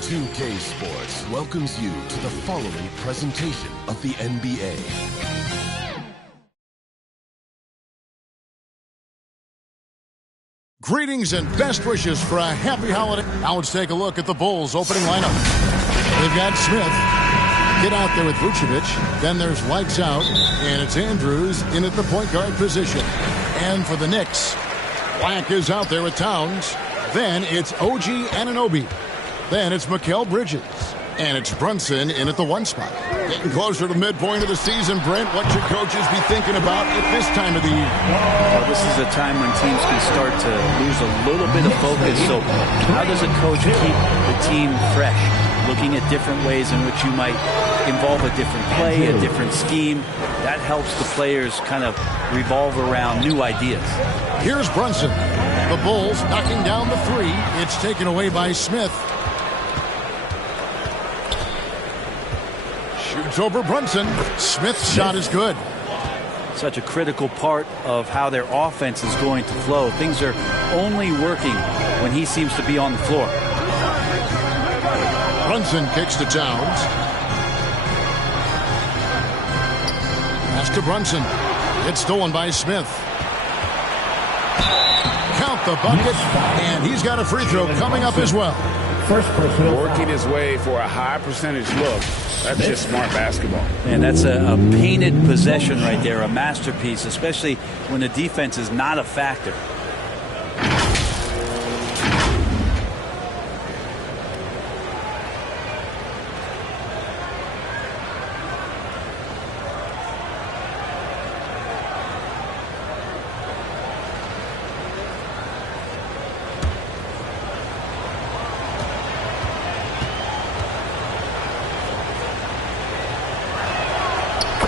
2K Sports welcomes you to the following presentation of the NBA. Greetings and best wishes for a happy holiday. Now let's take a look at the Bulls' opening lineup. They've got Smith. Get out there with Vucevic. Then there's lights out, and it's Andrews in at the point guard position. And for the Knicks, Black is out there with Towns. Then it's OG Anunoby. Then it's Mikal Bridges. And it's Brunson in at the 1 spot. Getting closer to the midpoint of the season, Brent, what should coaches be thinking about at this time of the year? Well, this is a time when teams can start to lose a little bit of focus. So how does a coach keep the team fresh? Looking at different ways in which you might involve a different play, a different scheme. That helps the players kind of revolve around new ideas. Here's Brunson. The Bulls knocking down the 3. It's taken away by Smith. Shoots over Brunson. Smith's shot is good. Such a critical part of how their offense is going to flow. Things are only working when he seems to be on the floor. Brunson kicks to Towns. Pass to Brunson. It's stolen by Smith. Count the bucket, and he's got a free throw coming up as well. Working his way for a high percentage look. That's just smart basketball. And that's a painted possession right there, a masterpiece, especially when the defense is not a factor.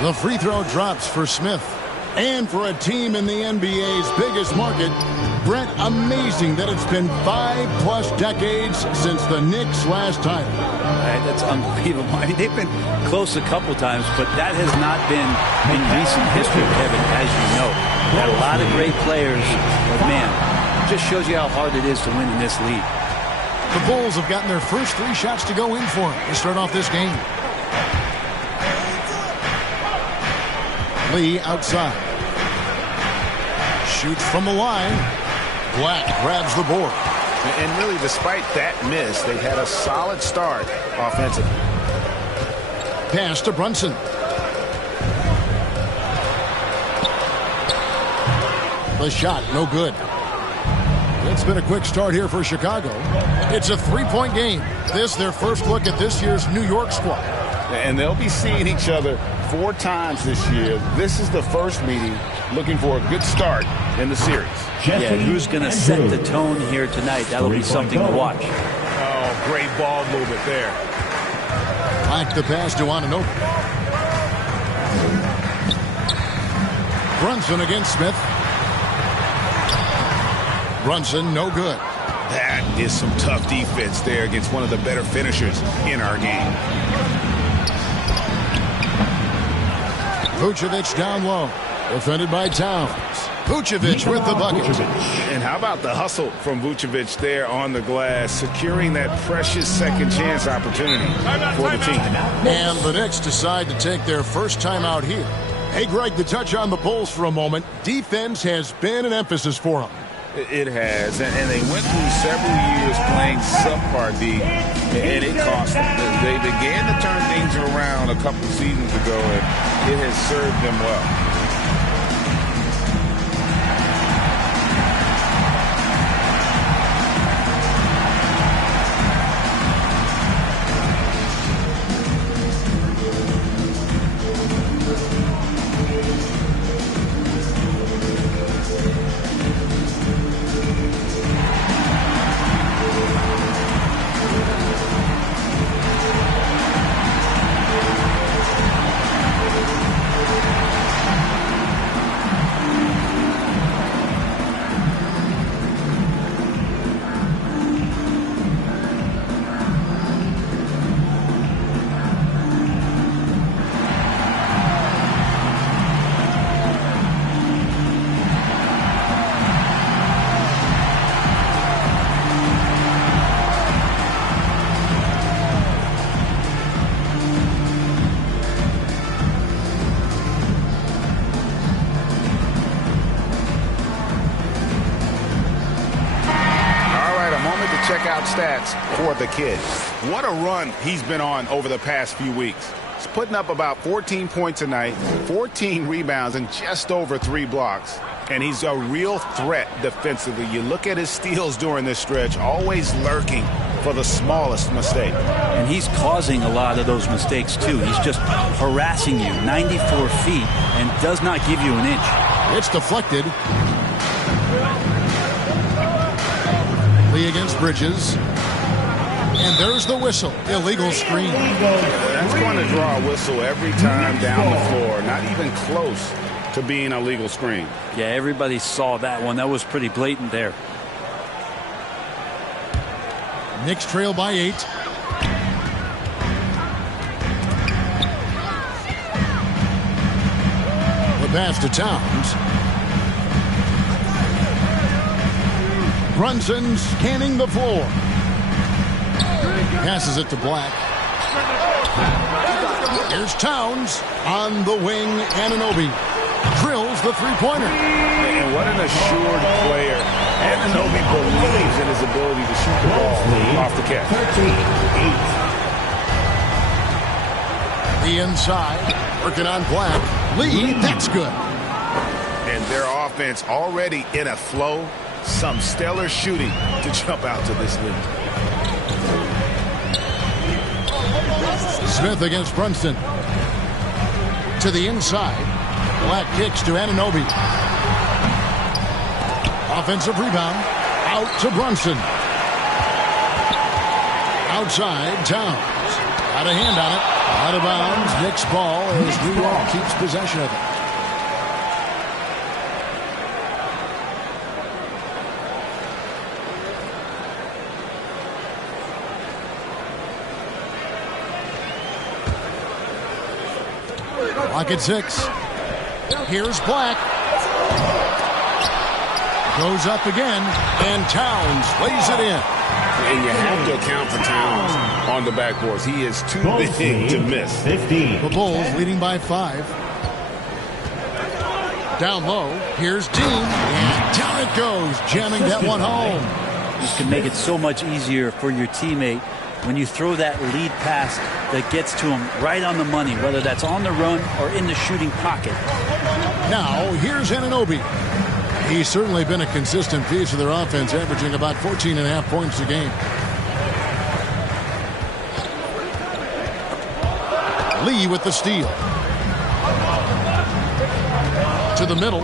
The free throw drops for Smith. And for a team in the NBA's biggest market, Brent, amazing that it's been 5+ decades since the Knicks' last title. That's unbelievable. I mean, they've been close a couple times, but that has not been in recent history, Kevin, as you know. Got a lot of great players, but man, it just shows you how hard it is to win in this league. The Bulls have gotten their first 3 shots to go in for them to start off this game. Lee outside. Shoots from the line. Black grabs the board. And really, despite that miss, they had a solid start offensively. Pass to Brunson. The shot, no good. It's been a quick start here for Chicago. It's a 3-point game. This their first look at this year's New York squad. And they'll be seeing each other 4 times this year. This is the first meeting, looking for a good start in the series. Yeah, who's going to set the tone here tonight? That'll be something to watch. Oh, great ball movement there. Like the pass to Anunoby. Brunson against Smith. Brunson, no good. That is some tough defense there against one of the better finishers in our game. Vucevic down low. Defended by Towns. Vucevic with the bucket. And how about the hustle from Vucevic there on the glass, securing that precious second chance opportunity for the team. And the Knicks decide to take their first time out here. Hey, Greg, to touch on the Bulls for a moment, defense has been an emphasis for them. It has, and they went through several years playing subpar D, and it cost them. They began to turn things around a couple seasons ago, and it has served them well. check out stats for the kid. What a run he's been on over the past few weeks. He's putting up about 14 points a night, 14 rebounds, and just over 3 blocks. And he's a real threat defensively. You look at his steals during this stretch, always lurking for the smallest mistake. And he's causing a lot of those mistakes, too. He's just harassing you 94 feet and does not give you an inch. It's deflected. Lee against Bridges. And there's the whistle. Illegal screen. That's going to draw a whistle every time down the floor. Not even close to being a legal screen. Yeah, everybody saw that one. That was pretty blatant there. Knicks trail by 8. The pass to Towns. Brunson scanning the floor. Passes it to Black. Here's Towns on the wing. Anunoby drills the three-pointer. And what an assured player. Anunoby believes in his ability to shoot the ball off the catch. The inside, working on Black. Lee, that's good. And their offense already in a flow. Some stellar shooting to jump out to this lead. Smith against Brunson. To the inside. Black kicks to Anunoby. Offensive rebound. Out to Brunson. Outside, Towns. Got a hand on it. Out of bounds. Knicks ball as New York keeps possession of it. Clock at 6. Here's Black. Goes up again, and Towns lays it in. And you have to account for Towns on the backboards. He is too big to miss. 15. The Bulls leading by 5. Down low, here's Dean, and down it goes, jamming that one home. This can make it so much easier for your teammate when you throw that lead pass that gets to him right on the money, whether that's on the run or in the shooting pocket. Now, here's Anunoby. He's certainly been a consistent piece of their offense, averaging about 14.5 points a game. Lee with the steal. To the middle.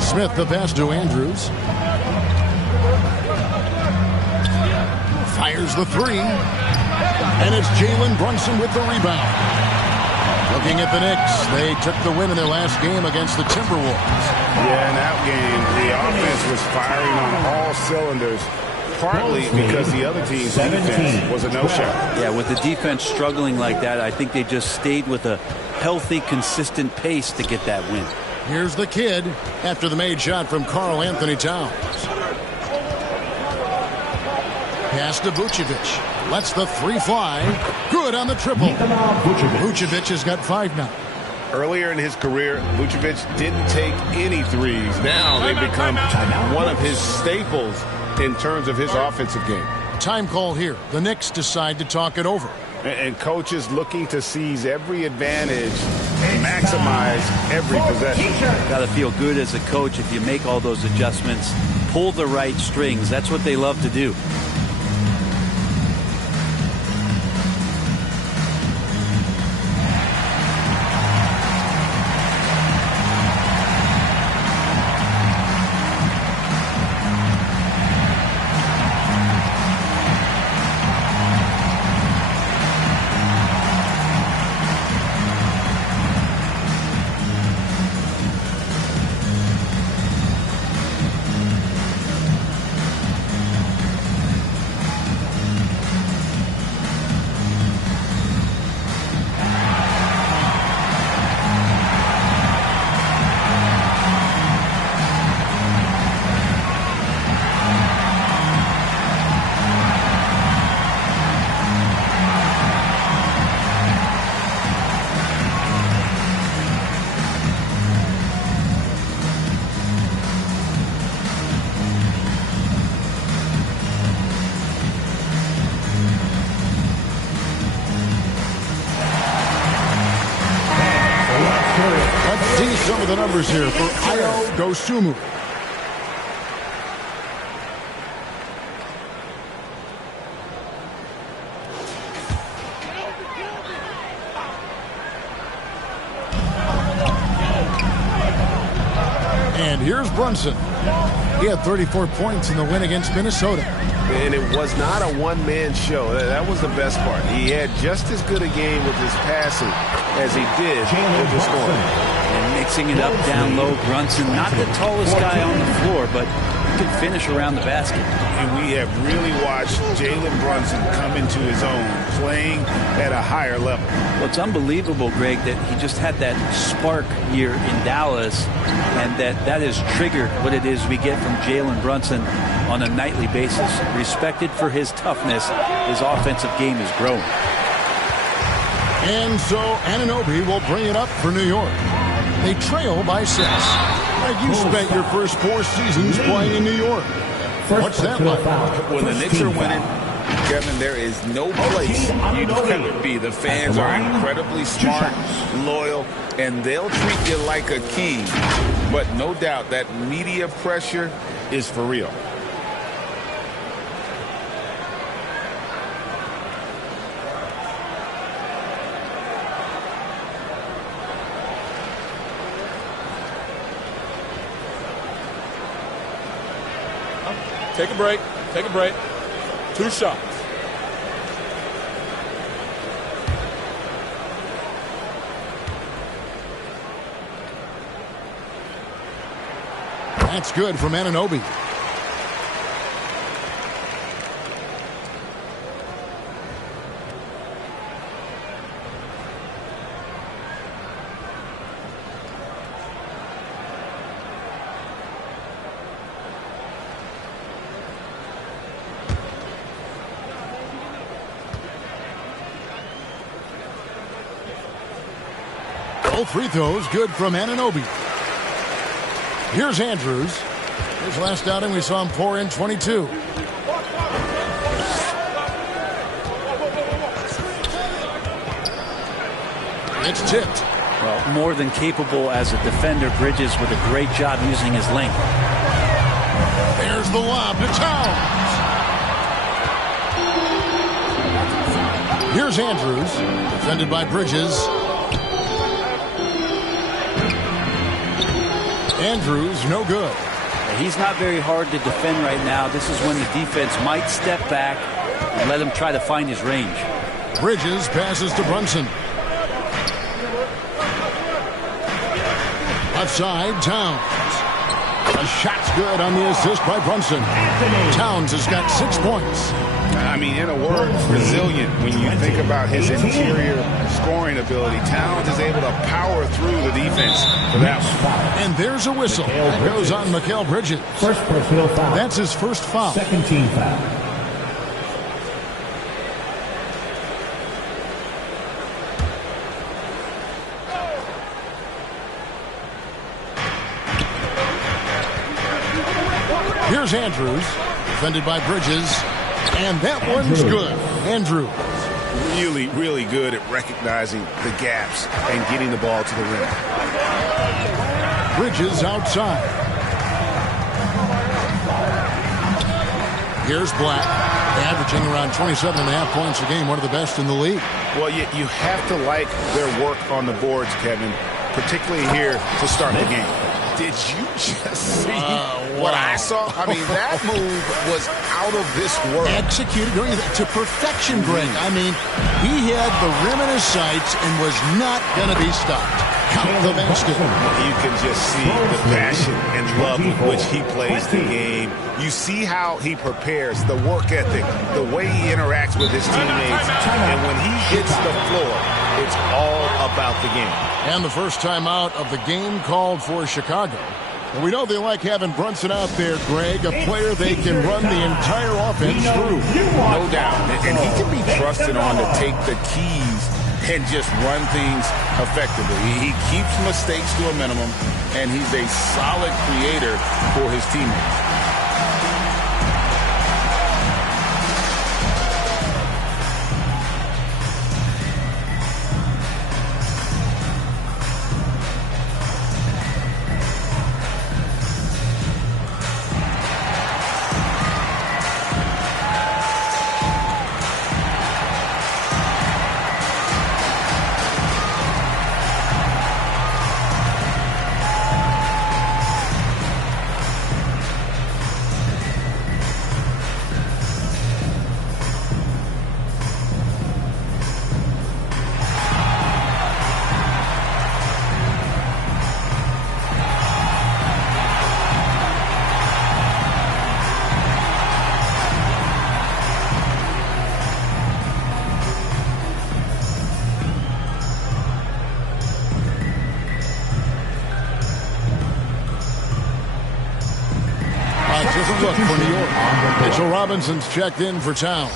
Smith the pass to Andrews. Fires the 3. And it's Jalen Brunson with the rebound. Looking at the Knicks, they took the win in their last game against the Timberwolves. Yeah, in that game, the offense was firing on all cylinders, partly because the other team's defense was a no-show. Yeah, with the defense struggling like that, I think they just stayed with a healthy, consistent pace to get that win. Here's the kid after the made shot from Karl Anthony Towns. Pass to Vucevic. Lets the 3 fly. Good on the triple. Vucevic has got 5 now. Earlier in his career, Vucevic didn't take any threes. Now they've become one of his staples in terms of his offensive game. Time call here. The Knicks decide to talk it over. And coaches looking to seize every advantage, maximize every possession. Got to feel good as a coach if you make all those adjustments. Pull the right strings. That's what they love to do. of the numbers here for Ayo Dosunmu. And here's Brunson. He had 34 points in the win against Minnesota. And it was not a one-man show. That was the best part. He had just as good a game with his passing as he did with his scoring. And mixing it up down low, Brunson, not the tallest guy on the floor, but he can finish around the basket. And we have really watched Jalen Brunson come into his own, playing at a higher level. Well, it's unbelievable, Greg, that he just had that spark here in Dallas, and that has triggered what it is we get from Jalen Brunson on a nightly basis. Respected for his toughness, his offensive game is growing. And so Anunoby will bring it up for New York. They trail by 6. You spent your first 4 seasons playing in New York. What's that like? When the Knicks are winning, Kevin, there is no place you'd rather be. The fans are incredibly smart, loyal, and they'll treat you like a king. But no doubt that media pressure is for real. Take a break. Take a break. 2 shots. That's good from Anunoby. Both free throws good from Anunoby. Here's Andrews. His last outing, we saw him pour in 22. It's tipped. Well, more than capable as a defender, Bridges with a great job using his length. There's the lob to Towns. Here's Andrews, defended by Bridges. Andrews, no good. He's not very hard to defend right now. This is when the defense might step back and let him try to find his range. Bridges passes to Brunson. Left side, Towns. A shot's good on the assist by Brunson. Towns has got 6 points. I mean, in a word, resilient. When you think about his interior scoring ability, Towns is able to power through the defense for that one. And there's a whistle. That goes on Mikal Bridges. First personal foul. That's his first foul. Second team foul. Here's Andrews, defended by Bridges. And that one's good. Andrews. Really, really good at recognizing the gaps and getting the ball to the rim. Bridges outside. Here's Black, averaging around 27.5 points a game, one of the best in the league. Well, you have to like their work on the boards, Kevin, particularly here to start the game. Did you just see what I saw? I mean, that move was out of this world. Executed to perfection, Greg. I mean, he had the rim in his sights and was not going to be stopped. Count the basket. You can just see the passion and love with which he plays the game. You see how he prepares, the work ethic, the way he interacts with his teammates. And when he hits the floor, it's all about the game. And the first time out of the game called for Chicago. And we know they like having Brunson out there, Greg, a player they can run the entire offense through. No doubt. And he can be trusted on to take the keys and just run things effectively. He keeps mistakes to a minimum, and he's a solid creator for his teammates. different look for New York. Mitchell Robinson's checked in for Towns.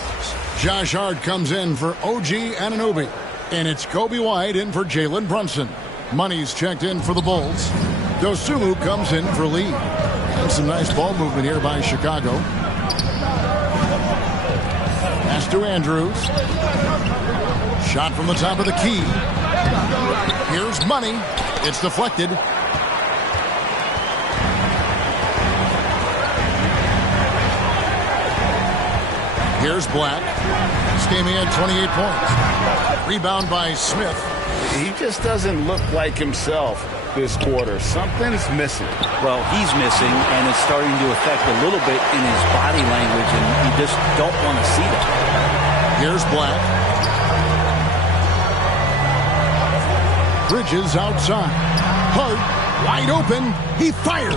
Josh Hart comes in for OG Anunoby. And it's Kobe White in for Jalen Brunson. Money's checked in for the Bulls. Dosunmu comes in for Lee. And some nice ball movement here by Chicago. Pass to Andrews. Shot from the top of the key. Here's Money. It's deflected. Here's Black. This game he had 28 points. Rebound by Smith. He just doesn't look like himself this quarter. Something's missing. Well, he's missing, and it's starting to affect a little bit in his body language, and you just don't want to see that. Here's Black. Bridges outside. Hart wide open. He fires.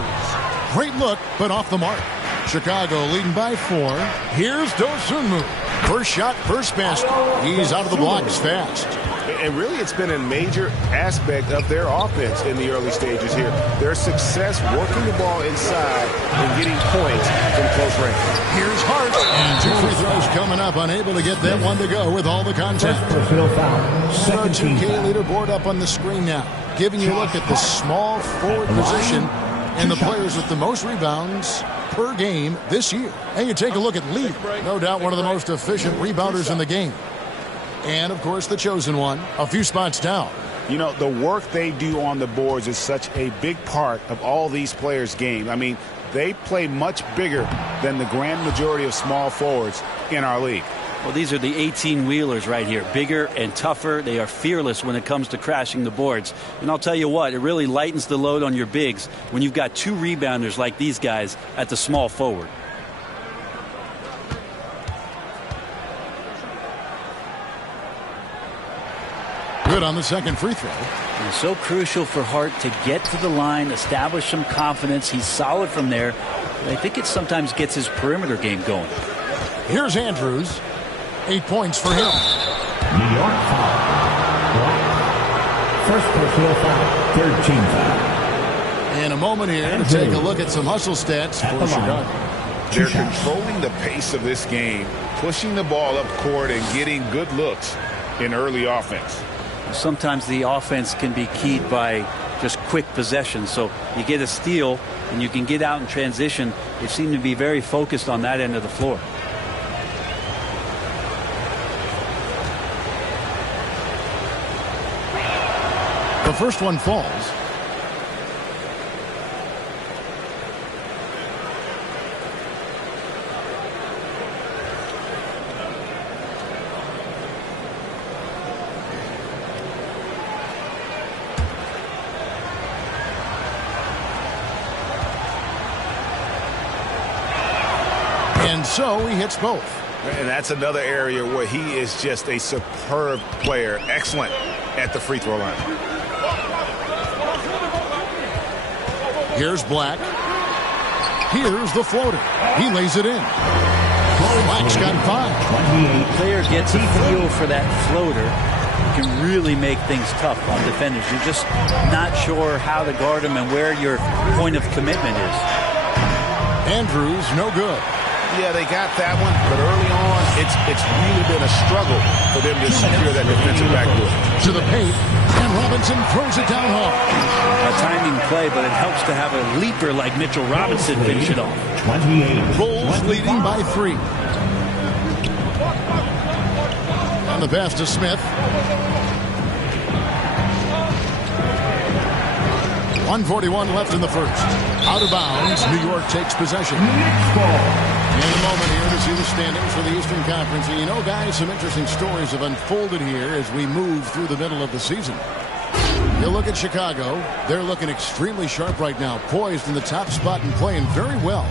Great look, but off the mark. Chicago leading by 4. Here's Dosunmu. First shot, first basket. He's out of the blocks fast. And really, it's been a major aspect of their offense in the early stages here. Their success working the ball inside and getting points from close range. Here's Hart. And 2 free throws coming up. Unable to get that one to go with all the contact. Personal foul. 2K leaderboard up on the screen now. Giving you a look at the small forward position and the players with the most rebounds per game this year. And you take a look at Lee. No doubt one of the most efficient rebounders in the game. And, of course, the chosen one, a few spots down. You know, the work they do on the boards is such a big part of all these players' game. I mean, they play much bigger than the grand majority of small forwards in our league. Well, these are the 18-wheelers right here. Bigger and tougher. They are fearless when it comes to crashing the boards. And I'll tell you what, it really lightens the load on your bigs when you've got 2 rebounders like these guys at the small forward. Good on the second free throw. And so crucial for Hart to get to the line, establish some confidence. He's solid from there. But I think it sometimes gets his perimeter game going. Here's Andrews. 8 points for him. New York foul. First personal foul. Third team foul. In a moment here to take a look at some hustle stats for Chicago. They're controlling the pace of this game, pushing the ball up court and getting good looks in early offense. Sometimes the offense can be keyed by just quick possession. So you get a steal and you can get out in transition. They seem to be very focused on that end of the floor. The first one falls. And so he hits both. And that's another area where he is just a superb player. Excellent at the free throw line. Here's Black. Here's the floater. He lays it in. Black's got 5. The player gets a feel for that floater. Can really make things tough on defenders. You're just not sure how to guard them and where your point of commitment is. Andrews, no good. Yeah, they got that one, but early on, it's really been a struggle for them to secure that defensive backboard. To the paint, and Robinson throws it down hard. A timing play, but it helps to have a leaper like Mitchell Robinson finish it off. 28. Bulls leading by 3. On the pass to Smith. 1:41 left in the first. Out of bounds, New York takes possession. In a moment here to see the standings for the Eastern Conference. And you know, guys, some interesting stories have unfolded here as we move through the middle of the season. You look at Chicago. They're looking extremely sharp right now, poised in the top spot and playing very well.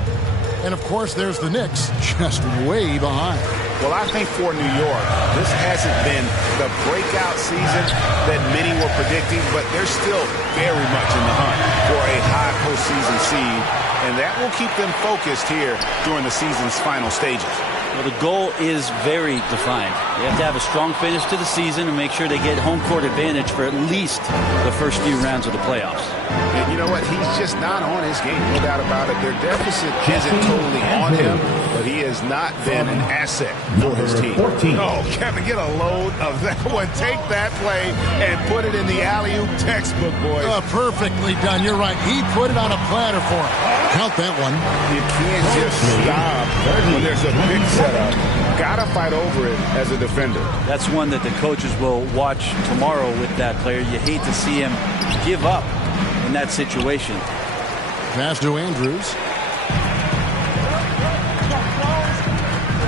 And, of course, there's the Knicks just way behind. Well, I think for New York, this hasn't been the breakout season that many were predicting, but they're still very much in the hunt for a high postseason seed, and that will keep them focused here during the season's final stages. Well, the goal is very defined. They have to have a strong finish to the season and make sure they get home court advantage for at least the first few rounds of the playoffs. And you know what? He's just not on his game, no doubt about it. Their deficit isn't totally on him, but he has not been an asset for his team. 14. Oh, Kevin, get a load of that one. Take that play and put it in the alley-oop textbook, boys. Perfectly done. You're right. He put it on a platter for him. Count that one. You can't just stop when there's a big setup. Gotta fight over it as a defender. That's one that the coaches will watch tomorrow with that player. You hate to see him give up in that situation. Pass to Andrews.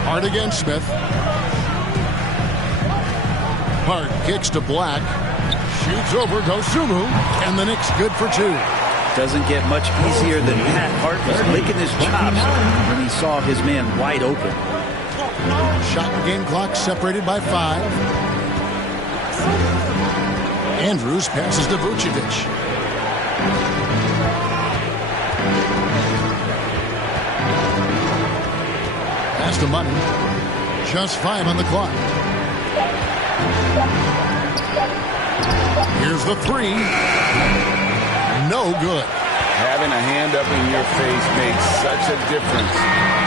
Hart against Smith. Hart kicks to Black. Shoots over Dosunmu. And the Knicks good for 2. Doesn't get much easier than that. Hart was licking his chops when he saw his man wide open. Shot and game clock separated by 5. Andrews passes to Vucevic. Pass to Money. Just 5 on the clock. Here's the 3. No good. Having a hand up in your face makes such a difference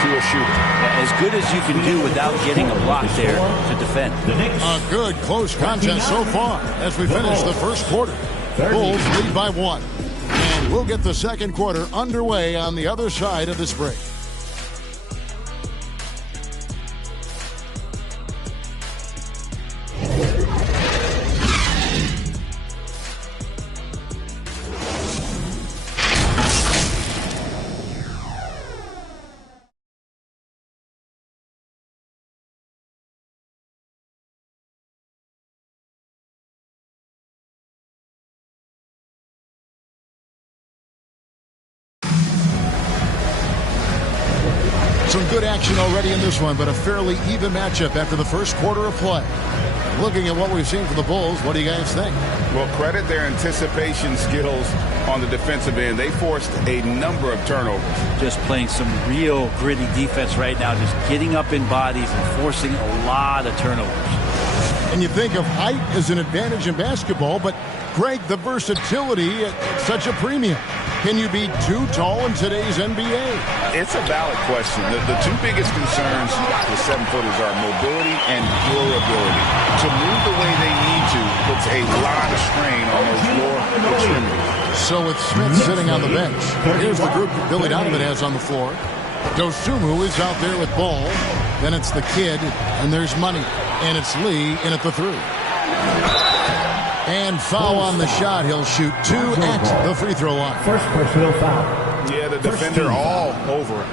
to a shooter. As good as you can do without getting a block there to defend. A good close contest so far as we finish the first quarter. Bulls lead by 1. And we'll get the second quarter underway on the other side of this break. Some good action already in this one, but a fairly even matchup after the first quarter of play. Looking at what we've seen from the Bulls, what do you guys think? Well, credit their anticipation skills on the defensive end. They forced a number of turnovers. Just playing some real gritty defense right now, just getting up in bodies and forcing a lot of turnovers. And you think of height as an advantage in basketball, but Greg, the versatility at such a premium. Can you be too tall in today's NBA? It's a valid question. The two biggest concerns with 7-footers are mobility and durability. To move the way they need to puts a lot of strain on those lower extremities. So with Smith sitting on the bench, here's the group that Billy Donovan has on the floor. Dosunmu is out there with ball. Then it's the kid, and there's Money. And it's Lee in at the 3. And foul on the shot. He'll shoot 2 at the free throw line. First personal foul. Yeah, the defender all over it.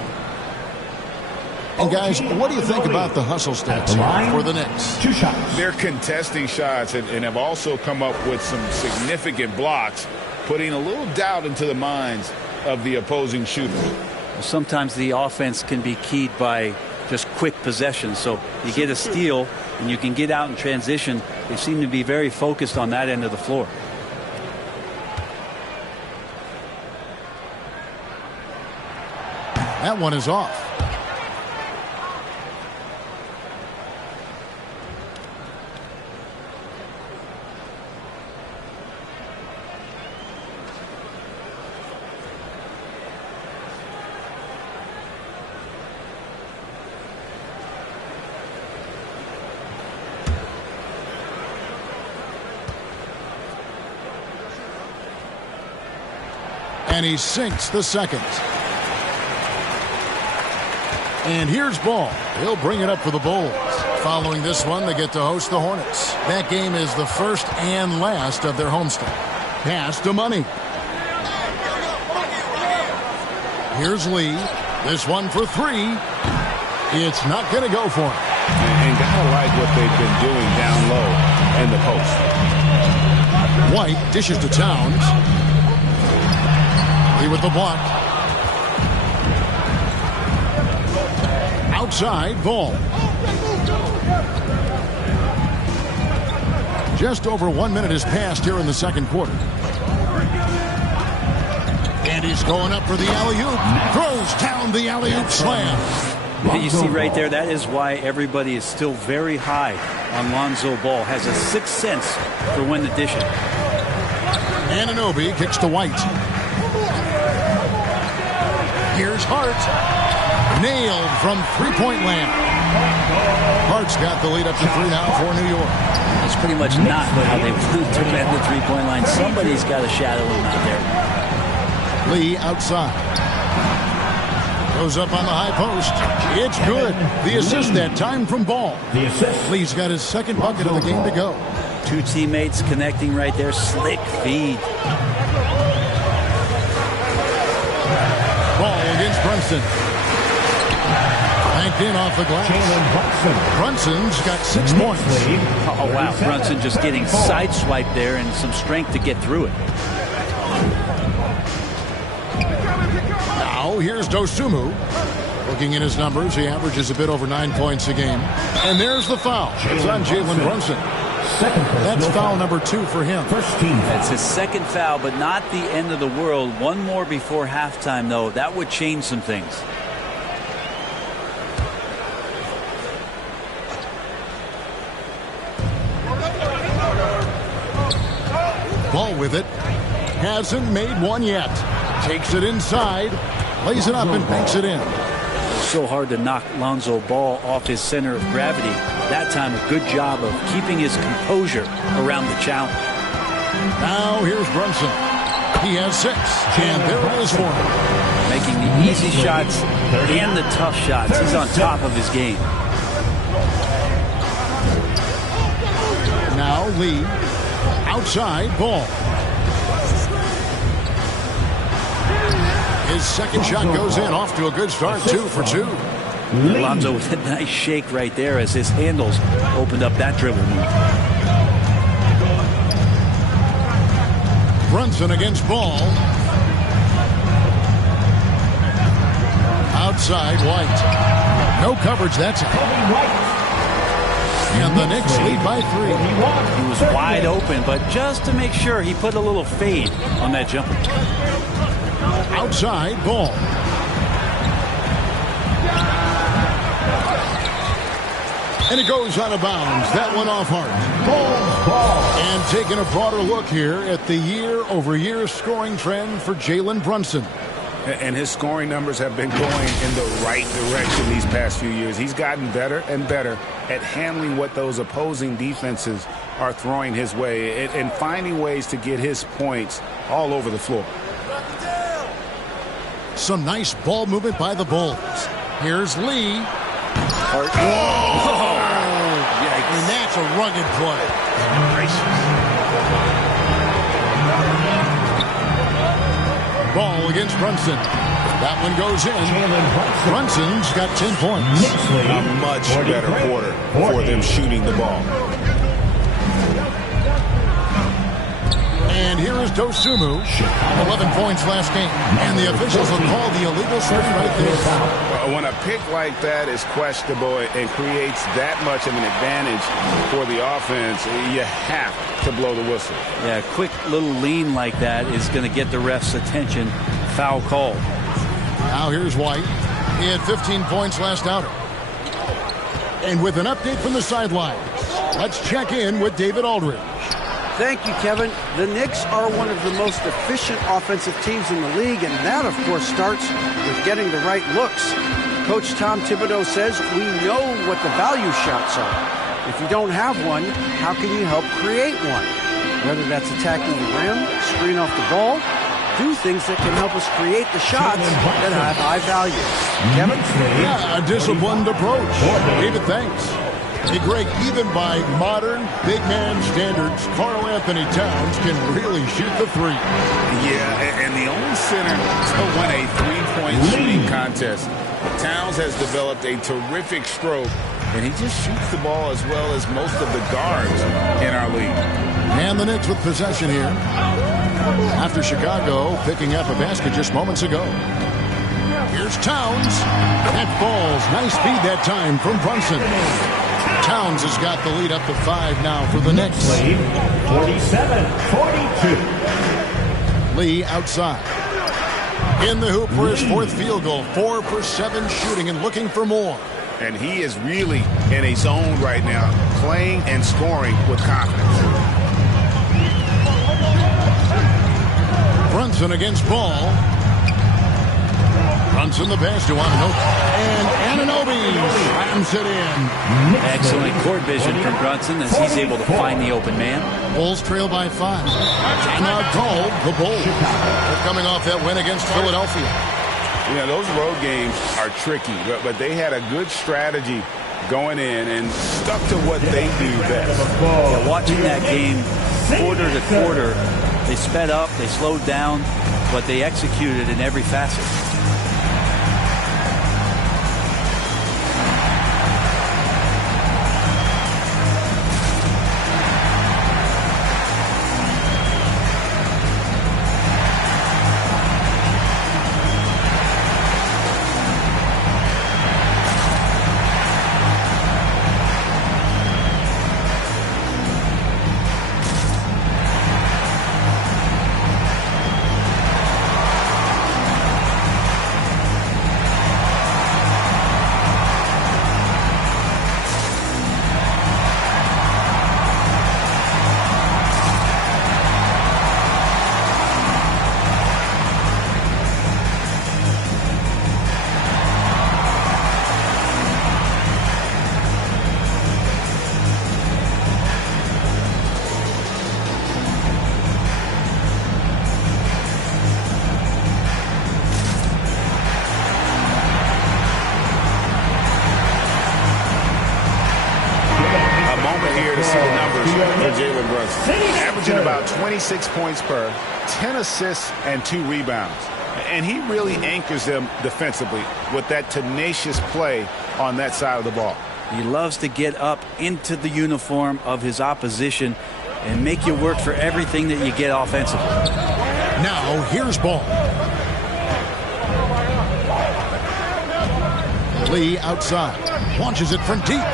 And guys, what do you think about the hustle stats for the Knicks? 2 shots. They're contesting shots and have also come up with some significant blocks, putting a little doubt into the minds of the opposing shooter. Sometimes the offense can be keyed by just quick possession. So you get a steal and you can get out in transition. They seem to be very focused on that end of the floor. That one is off. And he sinks the second. And here's Ball. He'll bring it up for the Bulls. Following this one, they get to host the Hornets. That game is the first and last of their homestand. Pass to Money. Here's Lee. This one for 3. It's not going to go for him. And gotta like what they've been doing down low in the post. White dishes to Towns. Lee with the block. Outside, Ball. Just over 1 minute has passed here in the second quarter. And he's going up for the alley-oop. Throws down the alley-oop slam. You see right there, that is why everybody is still very high on Lonzo Ball. Has a sixth sense for when to dish it. Anunoby kicks to White. Here's Hart. Nailed from three-point land. Hart's got the lead up to 3 now for New York. That's pretty much not how they want to defend the three-point line. Somebody's got to shadow him out there. Lee outside. Goes up on the high post. It's good. The assist that time from Ball. The assist. Lee's got his second bucket of the game to go. Two teammates connecting right there. Slick feed. Ball against Brunson. Banked in off the glass. Jalen Brunson. Brunson's got 6 points. Oh, wow. Brunson just getting sideswiped there and some strength to get through it. Now, here's Dosunmu. Looking at his numbers, he averages a bit over 9 points a game. And there's the foul. It's on Jalen Brunson. That's foul number 2 for him. First team. That's his second foul, but not the end of the world. One more before halftime, though. That would change some things. Ball with it. Hasn't made one yet. Takes it inside. Lays it up and banks it in. So hard to knock Lonzo Ball off his center of gravity. That time, a good job of keeping his composure around the challenge. Now here's Brunson. He has 6. And there it is for him. Making the easy shots and the tough shots. He's on top of his game. Now Lee. Outside, Ball. His second shot goes in, off to a good start, 2 for 2. Lonzo with a nice shake right there as his handles opened up that dribble move. Brunson against Ball. Outside, White. No coverage, that's it. And the Knicks lead by 3. He was wide open, but just to make sure, he put a little fade on that jumper. Outside, Ball. And it goes out of bounds. That one off Hart. Ball. And taking a broader look here at the year-over-year scoring trend for Jalen Brunson. And his scoring numbers have been going in the right direction these past few years. He's gotten better and better at handling what those opposing defenses are throwing his way and finding ways to get his points all over the floor. Some nice ball movement by the Bulls. Here's Lee. Hart. Oh, and that's a rugged play. Ball against Brunson. That one goes in. Brunson's got 10 points. A much better quarter for them shooting the ball. And here is Dosunmu. 11 points last game. And the officials will call the illegal swing right there. When a pick like that is questionable and creates that much of an advantage for the offense, you have to blow the whistle. Yeah, a quick little lean like that is going to get the ref's attention. Foul call. Now here's White. He had 15 points last outing. And with an update from the sidelines, let's check in with David Aldridge. Thank you, Kevin. The Knicks are one of the most efficient offensive teams in the league, and that, of course, starts with getting the right looks. Coach Tom Thibodeau says we know what the value shots are. If you don't have one, how can you help create one? Whether that's attacking the rim, screen off the ball, do things that can help us create the shots that have high value. Kevin? Yeah, a disciplined approach. David, thanks. Hey, Greg, even by modern big man standards, Karl Anthony Towns can really shoot the three. Yeah, and the only center to win a three-point shooting contest. Towns has developed a terrific stroke, and he just shoots the ball as well as most of the guards in our league. And the Knicks with possession here after Chicago picking up a basket just moments ago. Here's Towns. That falls. Nice feed that time from Brunson. Towns has got the lead up to 5 now for the Knicks. 47-42. Lee outside. In the hoop for his fourth field goal. 4 for 7 shooting and looking for more. And he is really in a zone right now, playing and scoring with confidence. Brunson against Ball. Brunson the pass to Anunoby. And Anunoby slams it in. Excellent court vision from Brunson as he's able to find the open man. Bulls trail by 5. Timeout called the Bulls. They're coming off that win against Philadelphia. You know, those road games are tricky, but they had a good strategy going in and stuck to what they do best. Yeah, watching that game quarter to quarter, they sped up, they slowed down, but they executed in every facet. Jalen Brunson, averaging about 26 points per, 10 assists, and 2 rebounds. And he really anchors them defensively with that tenacious play on that side of the ball. He loves to get up into the uniform of his opposition and make you work for everything that you get offensively. Now, here's Ball. Lee outside. Launches it from deep.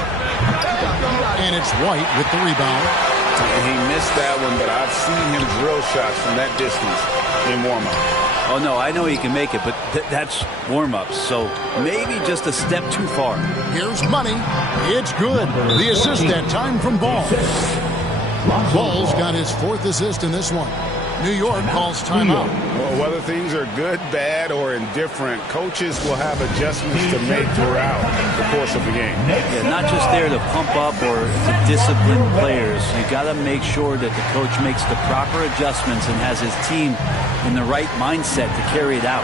And it's White with the rebound. He missed that one, but I've seen him drill shots from that distance in warm-up. Oh, no, I know he can make it, but that's warm-ups, so maybe just a step too far. Here's Money. It's good. The assist that time from Ball. Ball's got his 4th assist in this one. New York calls timeout. Well, whether things are good, bad, or indifferent, coaches will have adjustments to make throughout the course of the game. Yeah, not just there to pump up or to discipline players. You got to make sure that the coach makes the proper adjustments and has his team in the right mindset to carry it out.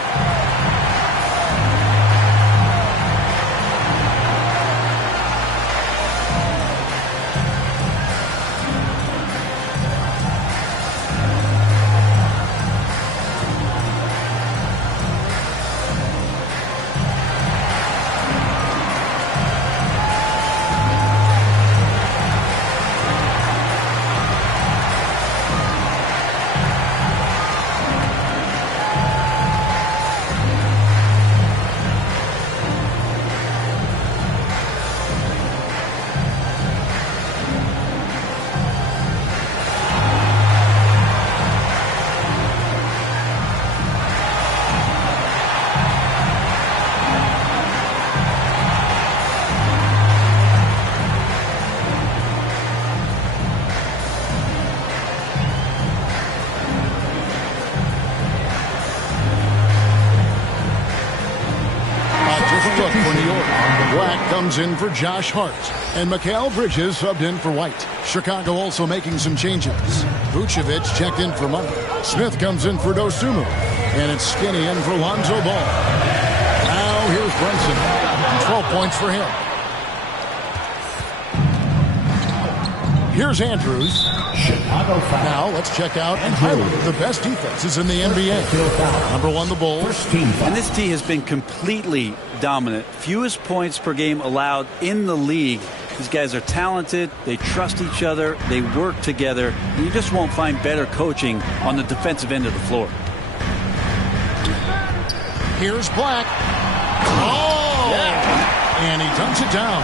Comes in for Josh Hart, and Mikal Bridges subbed in for White. Chicago also making some changes. Vucevic checked in for Money. Smith comes in for Dosunmu, and it's Skinny in for Lonzo Ball. Now here's Brunson. 12 points for him. Here's Andrews. Now let's check out and highlight the best defenses in the NBA. Number 1, the Bulls. And this team has been completely dominant. Fewest points per game allowed in the league. These guys are talented. They trust each other. They work together. And you just won't find better coaching on the defensive end of the floor. Here's Black. Oh! Yeah. And he dunks it down.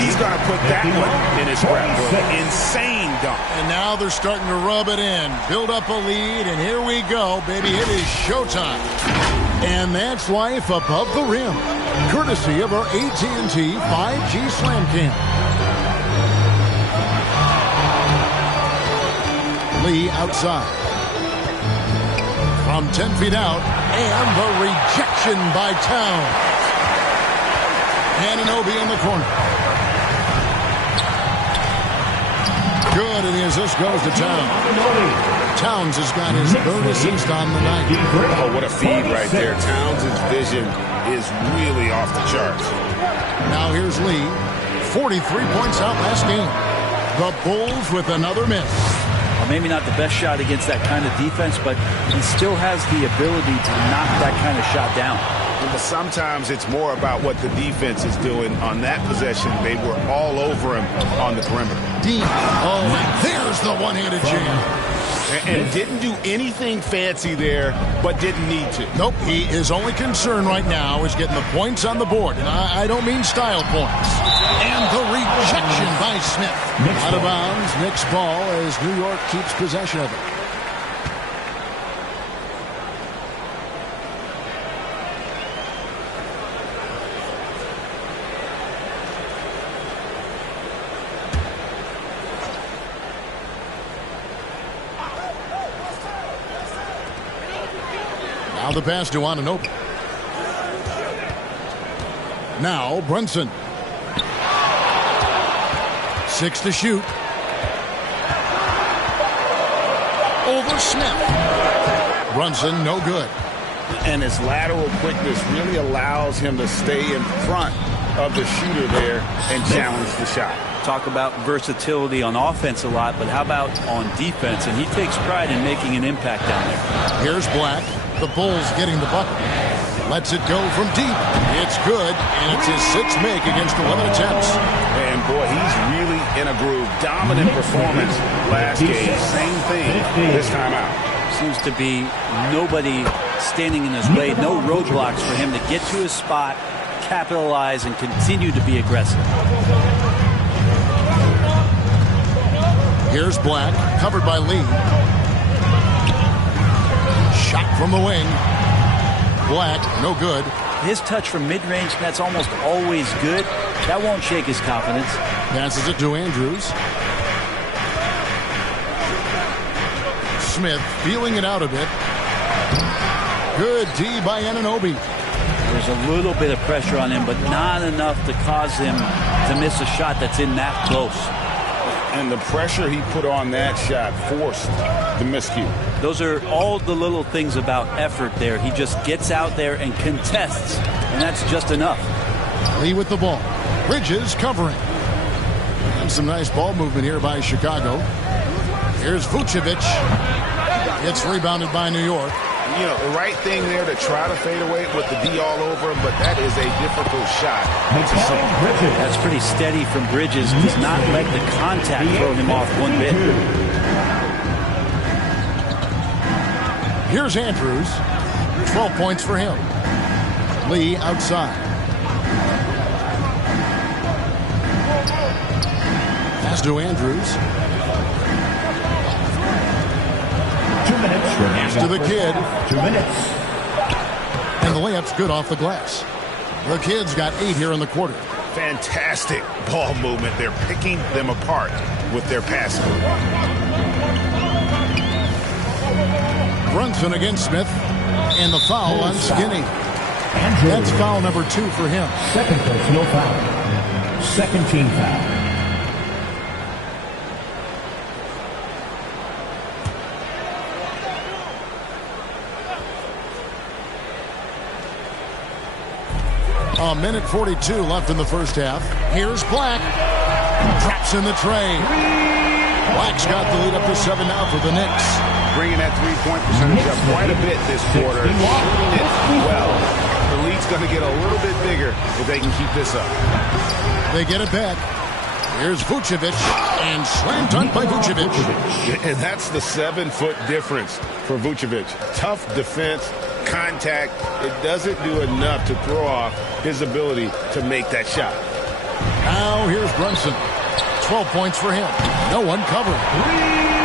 He's going to put that one in his scrapbook. Insane dunk. And now they're starting to rub it in. Build up a lead, and here we go, baby. It is showtime. And that's life above the rim. Courtesy of our AT&T 5G Slam Cam. Lee outside. from 10 feet out, and the rejection by Towns. Anunoby in the corner. Good, and the assist goes to Towns. Towns has got his third assist on the night. Oh, what a feed right there. Towns' vision is really off the charts. Now here's Lee. 43 points out last game. The Bulls with another miss. Well, maybe not the best shot against that kind of defense, but he still has the ability to knock that kind of shot down. But sometimes it's more about what the defense is doing on that possession. They were all over him on the perimeter. Deep. Oh, and there's the one-handed jam. And didn't do anything fancy there, but didn't need to. Nope, his only concern right now is getting the points on the board. And I don't mean style points. And the rejection by Smith. Out of bounds, Knicks ball as New York keeps possession of it. Now the pass to Anunoby. Now Brunson. 6 to shoot. Over Smith. Brunson, no good. And his lateral quickness really allows him to stay in front of the shooter there and challenge the shot. Talk about versatility on offense a lot, but how about on defense? And he takes pride in making an impact down there. Here's Black. The Bulls getting the bucket. Lets it go from deep. It's good, and it's his 6th make against 11 attempts. And boy, he's really in a groove. Dominant performance last game. Same thing this time out. Seems to be nobody standing in his way. No roadblocks for him to get to his spot, capitalize, and continue to be aggressive. Here's Black, covered by Lee. Shot from the wing. Black, no good. His touch from mid-range, that's almost always good. That won't shake his confidence. Passes it to Andrews. Smith feeling it out a bit. Good D by Anunoby. There's a little bit of pressure on him, but not enough to cause him to miss a shot that's in that close. And the pressure he put on that shot forced the miscue. Those are all the little things about effort there. He just gets out there and contests, and that's just enough. Lee with the ball. Bridges covering. And some nice ball movement here by Chicago. Here's Vucevic. It's rebounded by New York. You know, the right thing there to try to fade away with the D all over him, but that is a difficult shot to see. That's pretty steady from Bridges. Does not let the contact throw him off one bit. Here's Andrews. 12 points for him. Lee outside. Pass to Andrews. 2 minutes. To the kid. 2 minutes. And the layup's good off the glass. The Kid's got 8 here in the quarter. Fantastic ball movement. They're picking them apart with their passing. Brunson against Smith. And the foul on Skinny. That's foul number 2 for him. Second personal foul. Second team foul. A minute 42 left in the first half. Here's Black. Drops in the tray. Black's got the lead up to 7 now for the Knicks. Bringing that three-point percentage up quite a bit this quarter. Shooting it well. The lead's going to get a little bit bigger if they can keep this up. They get it back. Here's Vucevic. And slam dunk by Vucevic. And that's the 7-foot difference for Vucevic. Tough defense. Contact, it doesn't do enough to throw off his ability to make that shot. Now here's Brunson. 12 points for him. No one covered.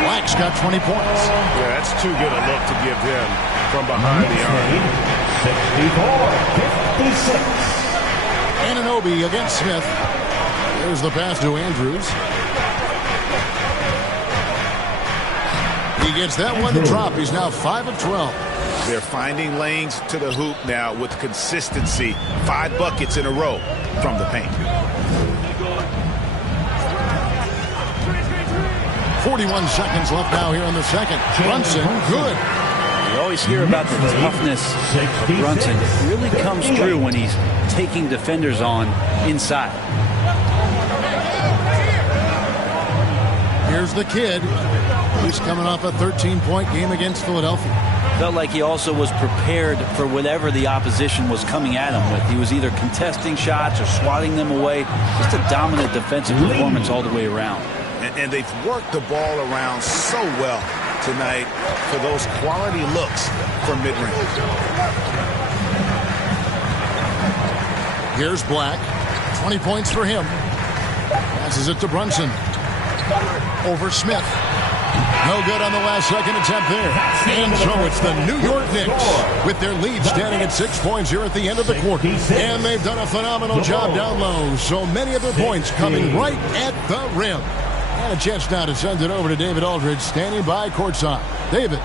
Black's got 20 points. Yeah, that's too good a look to give him from behind the arc. 64-56. Anunoby against Smith. There's the pass to Andrews. He gets that one to drop. He's now 5 of 12. They're finding lanes to the hoop now with consistency. 5 buckets in a row from the paint. 41 seconds left now here in the second. Brunson, good. You always hear about the toughness of Brunson. It really comes through when he's taking defenders on inside. Here's the kid. He's coming off a 13-point game against Philadelphia. Felt like he also was prepared for whatever the opposition was coming at him with. He was either contesting shots or swatting them away. Just a dominant defensive performance all the way around. And they've worked the ball around so well tonight for those quality looks from mid-range. Here's Black. 20 points for him. Passes it to Brunson. Over Smith. No good on the last second attempt there. And so it's the New York Knicks with their lead standing at 6 points here at the end of the quarter. And they've done a phenomenal job down low. So many of their points coming right at the rim. And a chance now to send it over to David Aldridge, standing by courtside. David.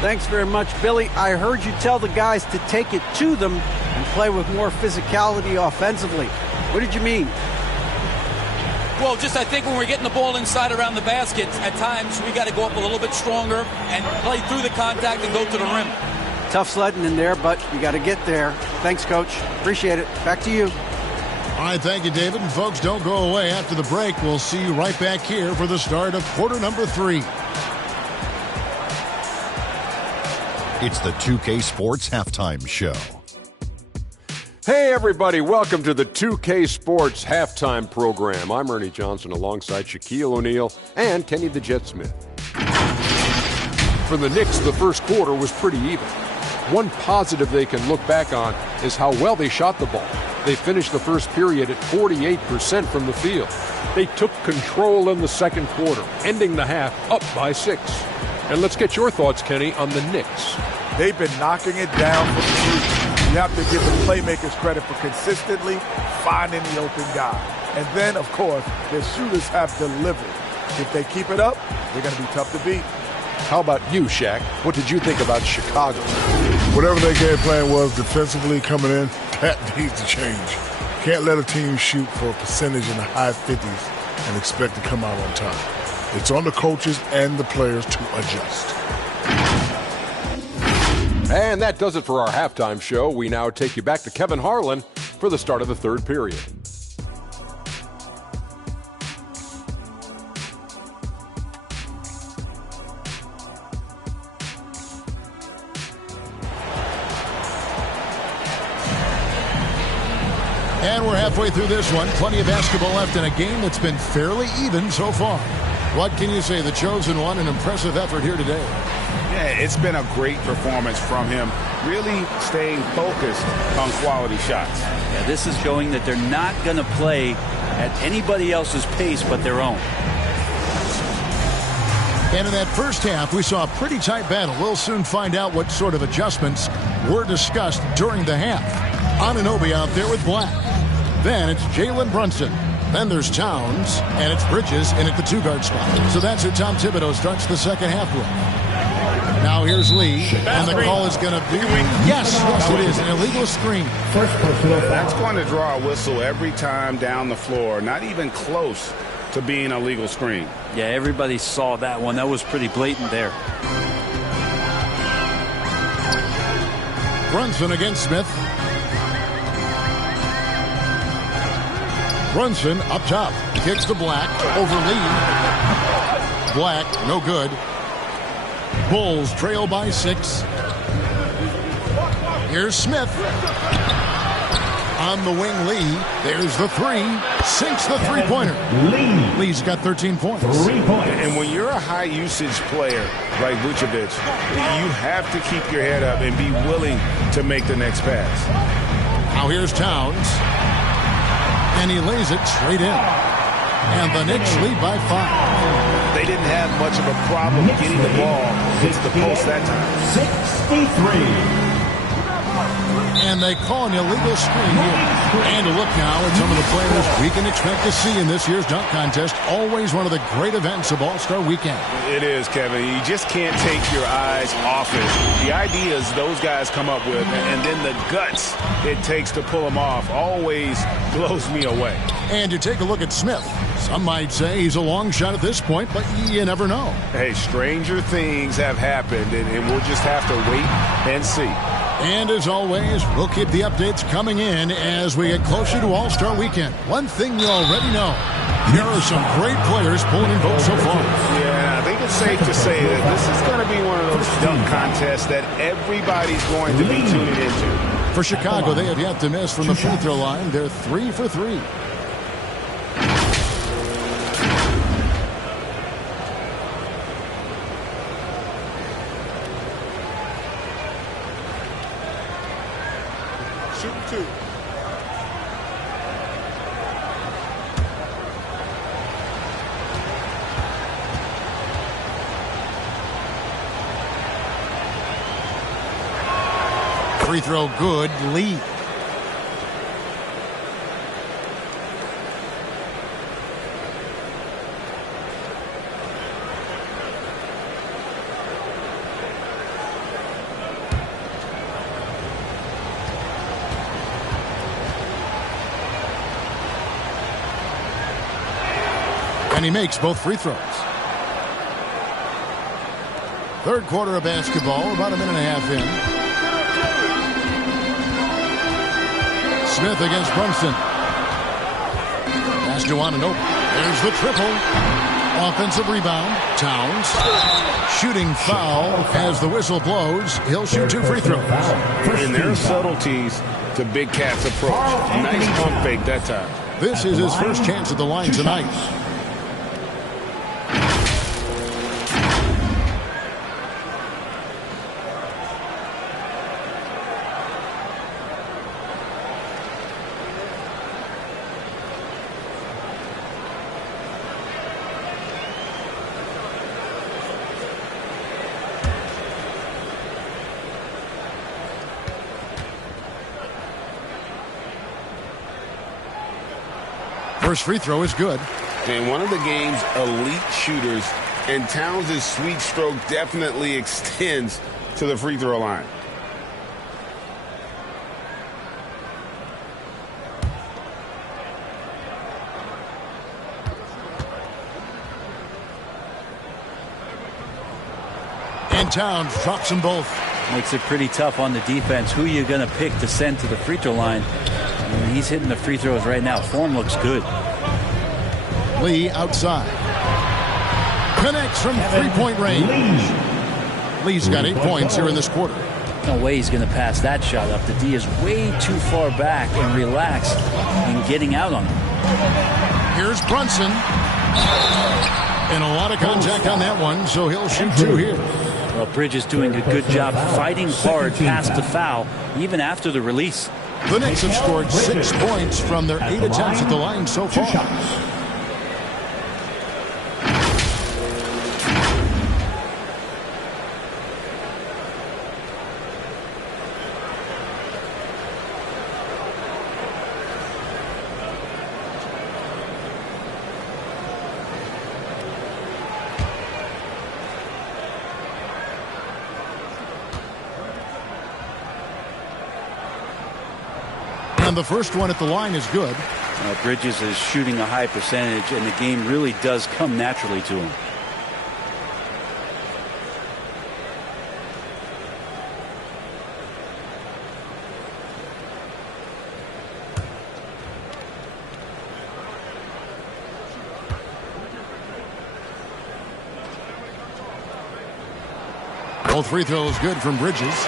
Thanks very much, Billy. I heard you tell the guys to take it to them and play with more physicality offensively. What did you mean? Well, just I think when we're getting the ball inside around the basket, at times we got to go up a little bit stronger and play through the contact and go to the rim. Tough sledding in there, but you got to get there. Thanks, Coach. Appreciate it. Back to you. All right, thank you, David. And folks, don't go away. After the break, we'll see you right back here for the start of quarter number 3. It's the 2K Sports Halftime Show. Hey, everybody. Welcome to the 2K Sports Halftime Program. I'm Ernie Johnson alongside Shaquille O'Neal and Kenny the Jet Smith. For the Knicks, the first quarter was pretty even. One positive they can look back on is how well they shot the ball. They finished the first period at 48% from the field. They took control in the second quarter, ending the half up by 6. And let's get your thoughts, Kenny, on the Knicks. They've been knocking it down from three. You have to give the playmakers credit for consistently finding the open guy. And then, of course, their shooters have delivered. If they keep it up, they're going to be tough to beat. How about you, Shaq? What did you think about Chicago? Whatever their game plan was defensively coming in, that needs to change. Can't let a team shoot for a percentage in the high 50s and expect to come out on top. It's on the coaches and the players to adjust. And that does it for our halftime show. We now take you back to Kevin Harlan for the start of the third period. And we're halfway through this one. Plenty of basketball left in a game that's been fairly even so far. What can you say? The chosen one, an impressive effort here today. Yeah, it's been a great performance from him, really staying focused on quality shots. Yeah, this is showing that they're not going to play at anybody else's pace but their own. And in that first half, we saw a pretty tight battle. We'll soon find out what sort of adjustments were discussed during the half. Anunoby out there with Black. Then it's Jalen Brunson. Then there's Towns, and it's Bridges in at the two-guard spot. So that's who Tom Thibodeau starts the second half with. Now here's Lee, and the call is going to be, yes, it is, an illegal screen. That's going to draw a whistle every time down the floor, not even close to being a legal screen. Yeah, everybody saw that one. That was pretty blatant there. Brunson against Smith. Brunson up top. Kicks to Black. Over Lee. Black, no good. Bulls trail by 6. Here's Smith. On the wing, Lee. There's the 3. Sinks the three-pointer. Lee's got 13 points. 3 points. And when you're a high-usage player like Vucevic, you have to keep your head up and be willing to make the next pass. Now here's Towns. And he lays it straight in. And the Knicks lead by 5. They didn't have much of a problem getting the ball into the post that time. 63. And they call an illegal screen here. And a look now at some of the players we can expect to see in this year's dunk contest. Always one of the great events of All-Star Weekend. It is, Kevin. You just can't take your eyes off it. The ideas those guys come up with, and then the guts it takes to pull them off, always blows me away. And you take a look at Smith. Some might say he's a long shot at this point, but you never know. Hey, stranger things have happened, and we'll just have to wait and see. And as always, we'll keep the updates coming in as we get closer to All-Star Weekend. One thing you already know, there are some great players pulling in votes so far. Yeah, I think it's safe to say that this is going to be one of those dunk contests that everybody's going to be tuning into. For Chicago, they have yet to miss from the free throw line. They're 3 for 3. Shooting 2. Free throw good. Lee. And he makes both free throws. Third quarter of basketball, about a minute and a half in. Smith against Brunson. Pass to Anunoby. There's the triple. Offensive rebound. Towns. Shooting foul as the whistle blows. He'll shoot 2 free throws. And there are subtleties to Big Cat's approach. Nice pump fake that time. This is his first chance at the line tonight. First free throw is good. And one of the game's elite shooters, and Towns' sweet stroke definitely extends to the free throw line. And Towns drops them both. Makes it pretty tough on the defense. Who you're going to pick to send to the free throw line. And he's hitting the free throws right now. Form looks good. Lee outside. Connects from three-point range. Lee's got 8 points here in this quarter. No way he's going to pass that shot up. The D is way too far back and relaxed in getting out on him. Here's Brunson. And a lot of contact on that one, so he'll shoot 2 here. Well, Bridges doing a good job fighting hard past the foul, even after the release. The Knicks have scored 6 points from their 8 attempts at the line so far. And the first one at the line is good. Bridges is shooting a high percentage, and the game really does come naturally to him. Both free throws good from Bridges.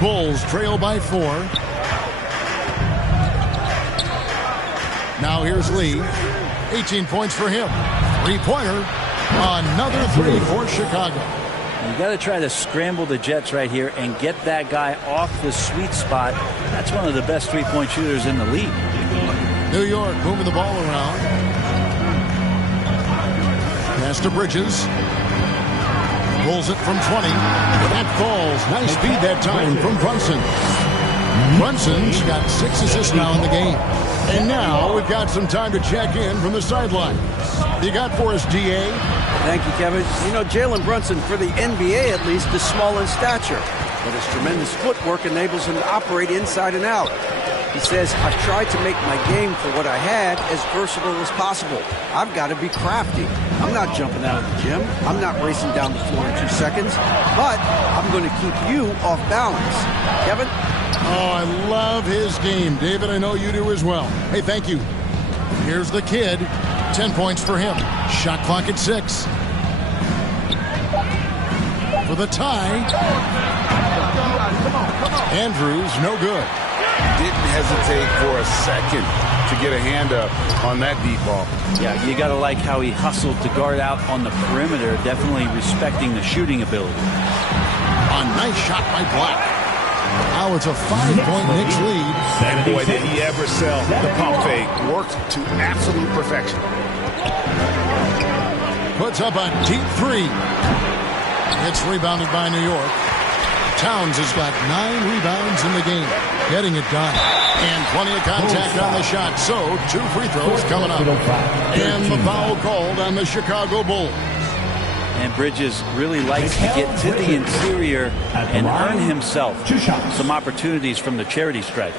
Bulls trail by 4. Now here's Lee. 18 points for him. 3-pointer. Another 3 for Chicago. You got to try to scramble the Jets right here and get that guy off the sweet spot. That's one of the best 3-point shooters in the league. New York moving the ball around. Pass to Bridges. Rolls it from 20. That falls. Nice speed that time from Brunson. Brunson's got 6 assists now in the game. And now we've got some time to check in from the sideline. You got for us, DA? Thank you, Kevin. You know, Jalen Brunson, for the NBA at least, is small in stature, but his tremendous footwork enables him to operate inside and out. He says, I've tried to make my game for what I had as versatile as possible. I've got to be crafty. I'm not jumping out of the gym. I'm not racing down the floor in 2 seconds, but I'm going to keep you off balance. Kevin? Oh, I love his game. David, I know you do as well. Hey, thank you. Here's the kid. 10 points for him. Shot clock at 6. For the tie. Andrews, no good. Didn't hesitate for a second to get a hand up on that deep ball. Yeah, you got to like how he hustled to guard out on the perimeter, definitely respecting the shooting ability. A nice shot by Black. Now it's a 5-point Knicks lead. And boy, did he ever sell the pump fake. Worked to absolute perfection. Puts up a deep 3. It's rebounded by New York. Towns has got 9 rebounds in the game. Getting it done. And plenty of contact on the shot. So 2 free throws coming up. And the foul called on the Chicago Bulls. And Bridges really likes to get to the interior and earn himself some opportunities from the charity stripe.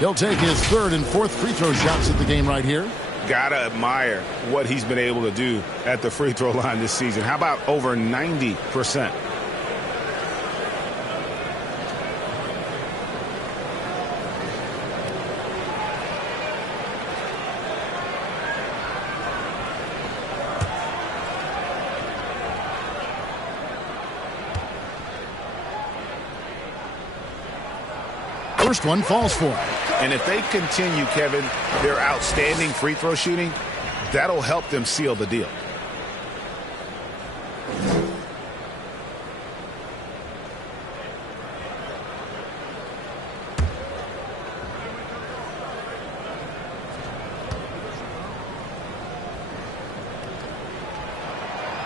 He'll take his 3rd and 4th free throw shots at the game right here. Gotta admire what he's been able to do at the free throw line this season. How about over 90%? First one falls for him. And if they continue, Kevin, their outstanding free throw shooting, that'll help them seal the deal.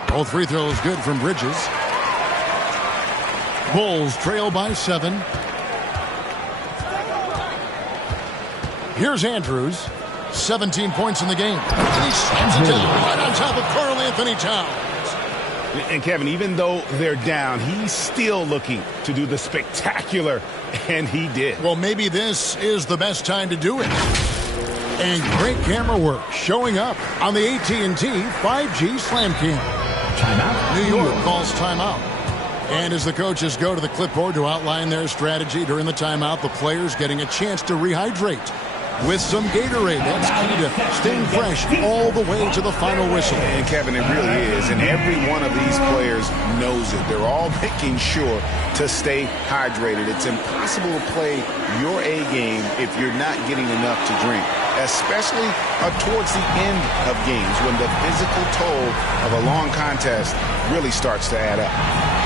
Both free throws good from Bridges. Bulls trail by 7. Here's Andrews. 17 points in the game. And he slams it down right on top of Karl Anthony Towns. And Kevin, even though they're down, he's still looking to do the spectacular, and he did. Well, maybe this is the best time to do it. And great camera work showing up on the AT&T 5G Slam Cam. Timeout. New York calls timeout. And as the coaches go to the clipboard to outline their strategy during the timeout, the players getting a chance to rehydrate with some Gatorade. That's key to staying fresh all the way to the final whistle. And Kevin, it really is. And every one of these players knows it. They're all making sure to stay hydrated. It's impossible to play your A game if you're not getting enough to drink, especially towards the end of games when the physical toll of a long contest really starts to add up.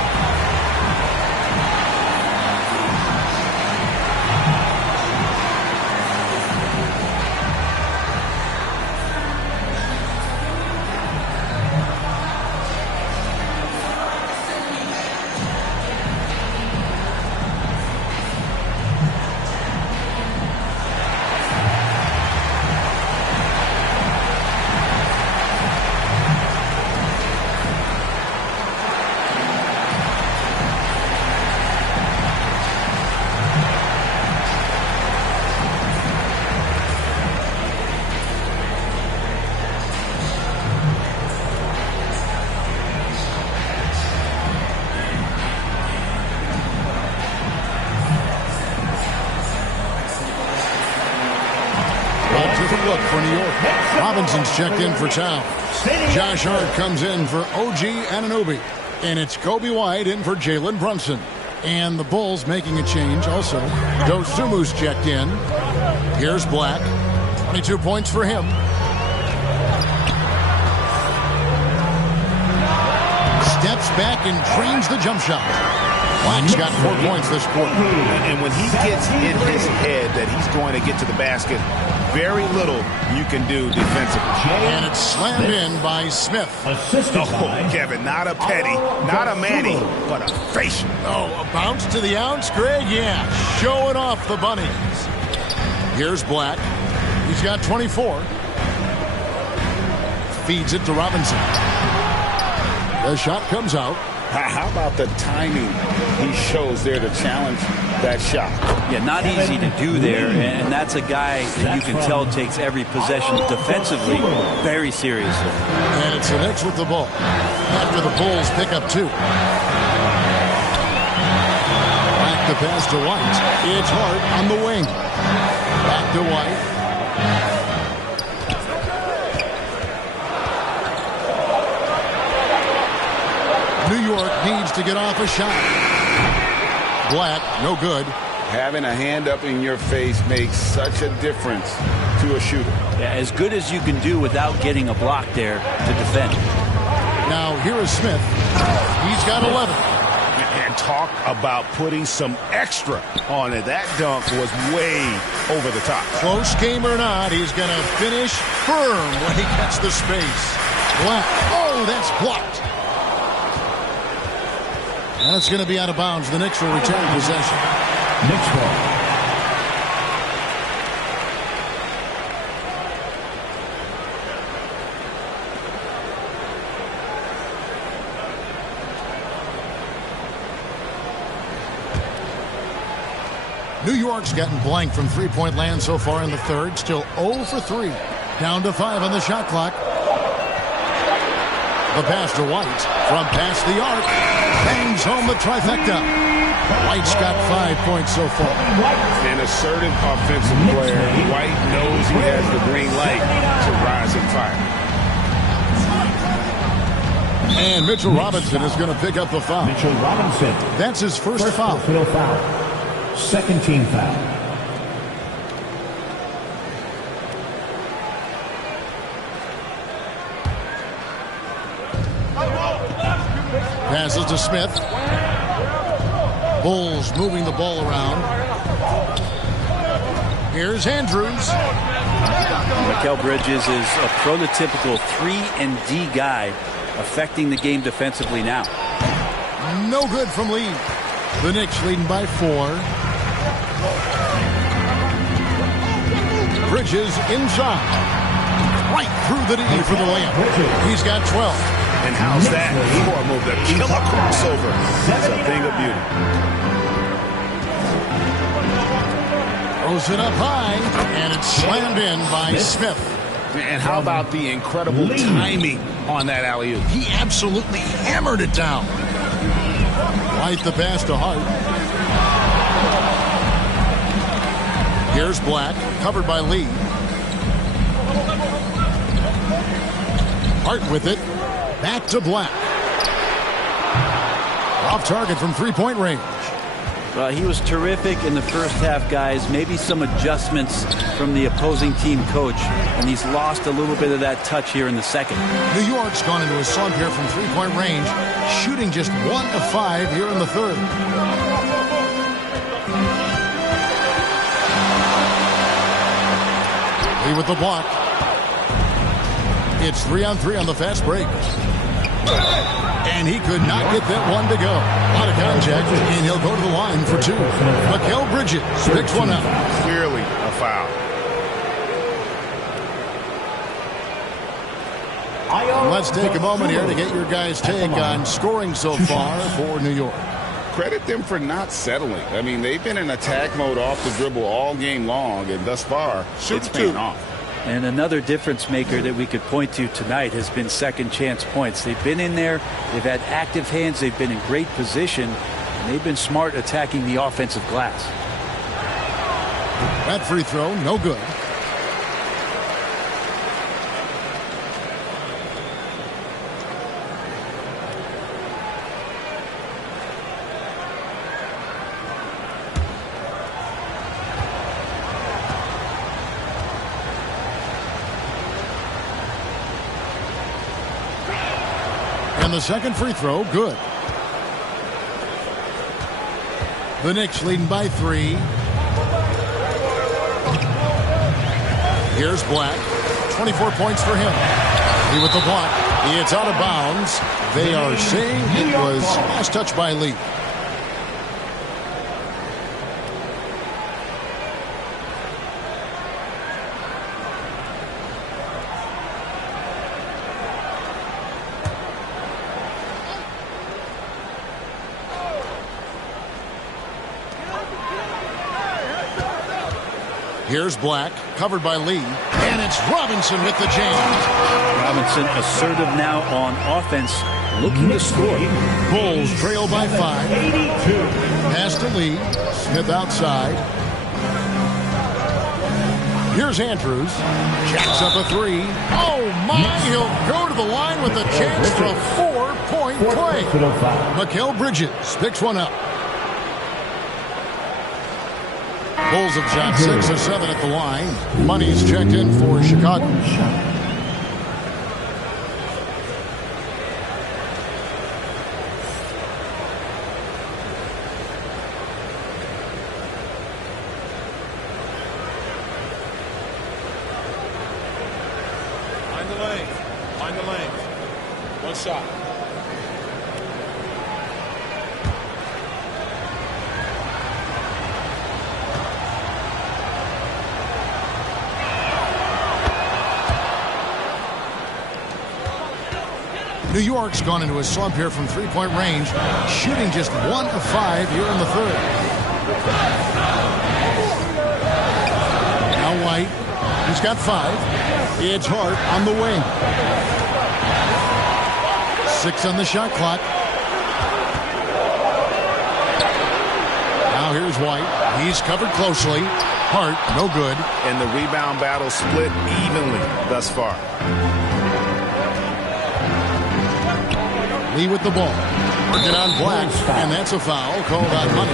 Look for New York. Robinson's checked in for Towns. Josh Hart comes in for OG Anunoby. And it's Kobe White in for Jalen Brunson. And the Bulls making a change also. Dosumu's checked in. Here's Black. 22 points for him. Steps back and trains the jump shot. Black's got 4 points this quarter. And when he gets in his head that he's going going to get to the basket. Very little you can do defensively. And it's slammed in by Smith. Kevin, not a petty, not a Manny, but a facial. Oh, a bounce to the ounce, Greg? Yeah, showing off the bunnies. Here's Black. He's got 24. Feeds it to Robinson. The shot comes out. How about the timing he shows there to challenge that shot? Yeah, not easy to do there, and that's a guy that you can tell takes every possession defensively very seriously. And it's the Knicks with the ball after the Bulls pick up 2. Back to pass to White. It's Hart on the wing. Back to White. New York needs to get off a shot. Black, no good. Having a hand up in your face makes such a difference to a shooter. Yeah, as good as you can do without getting a block there to defend. Now here is Smith. He's got 11. And talk about putting some extra on it. That dunk was way over the top. Close game or not, he's going to finish firm when he gets the space. Black. Oh, that's blocked. And it's going to be out of bounds. The Knicks will return possession. Knicks ball. New York's gotten blank from three-point land so far in the third. Still 0 for 3. Down to 5 on the shot clock. The pass to White from past the arc. Bangs home the trifecta. White's got 5 points so far. An assertive offensive player. White knows he has the green light to rise and fire. And Mitchell Robinson is going to pick up the foul. Mitchell Robinson. That's his first foul. Personal foul. Second team foul. Passes to Smith. Bulls moving the ball around. Here's Andrews. Mikal Bridges is a prototypical 3-and-D guy, affecting the game defensively now. No good from Lee. The Knicks leading by 4. Bridges inside. Right through the D for the layup. He's got 12. And how's that for a move? The killer crossover. It's a thing of beauty. Throws it up high, and it's slammed in by Smith. And how about the incredible timing on that alley-oop? He absolutely hammered it down. White the pass to Hart. Here's Black, covered by Lee. Hart with it. Back to Black. Off target from three-point range. Well, he was terrific in the first half, guys. Maybe some adjustments from the opposing team coach, and he's lost a little bit of that touch here in the second. New York's gone into a slump here from three-point range, shooting just 1 of 5 here in the third. Lee with the block. It's 3-on-3 on the fast break. And he could not get that one to go. A lot of contact, and he'll go to the line for 2. Mikal Bridges picks one up. Clearly a foul. Let's take a moment here to get your guys' take on scoring so far for New York. Credit them for not settling. I mean, they've been in attack mode off the dribble all game long, and thus far, it's paying off. And another difference maker that we could point to tonight has been second chance points. They've been in there, they've had active hands, they've been in great position, and they've been smart attacking the offensive glass. That free throw, no good. And the second free throw, good. The Knicks leading by 3. Here's Black. 24 points for him. Lee with the block. It's out of bounds. They are saying it was last touch by Lee. Here's Black, covered by Lee, and it's Robinson with the jam. Robinson assertive now on offense, looking to score. Bulls trail by 5. 82. Pass to Lee. Smith outside. Here's Andrews. Jacks up a 3. Oh, my! He'll go to the line with a chance for a 4-point play. Mikal Bridges picks one up. Bulls have shot 6 of 7 at the line. Money's checked in for Chicago. Find the lane. Find the lane. One shot. New York's gone into a slump here from three-point range, shooting just 1 of 5 here in the third. Now White, he's got 5. It's Hart on the wing. 6 on the shot clock. Now here's White. He's covered closely. Hart, no good. And the rebound battle split evenly thus far. Lee with the ball. Working on Black, and that's a foul called on Money.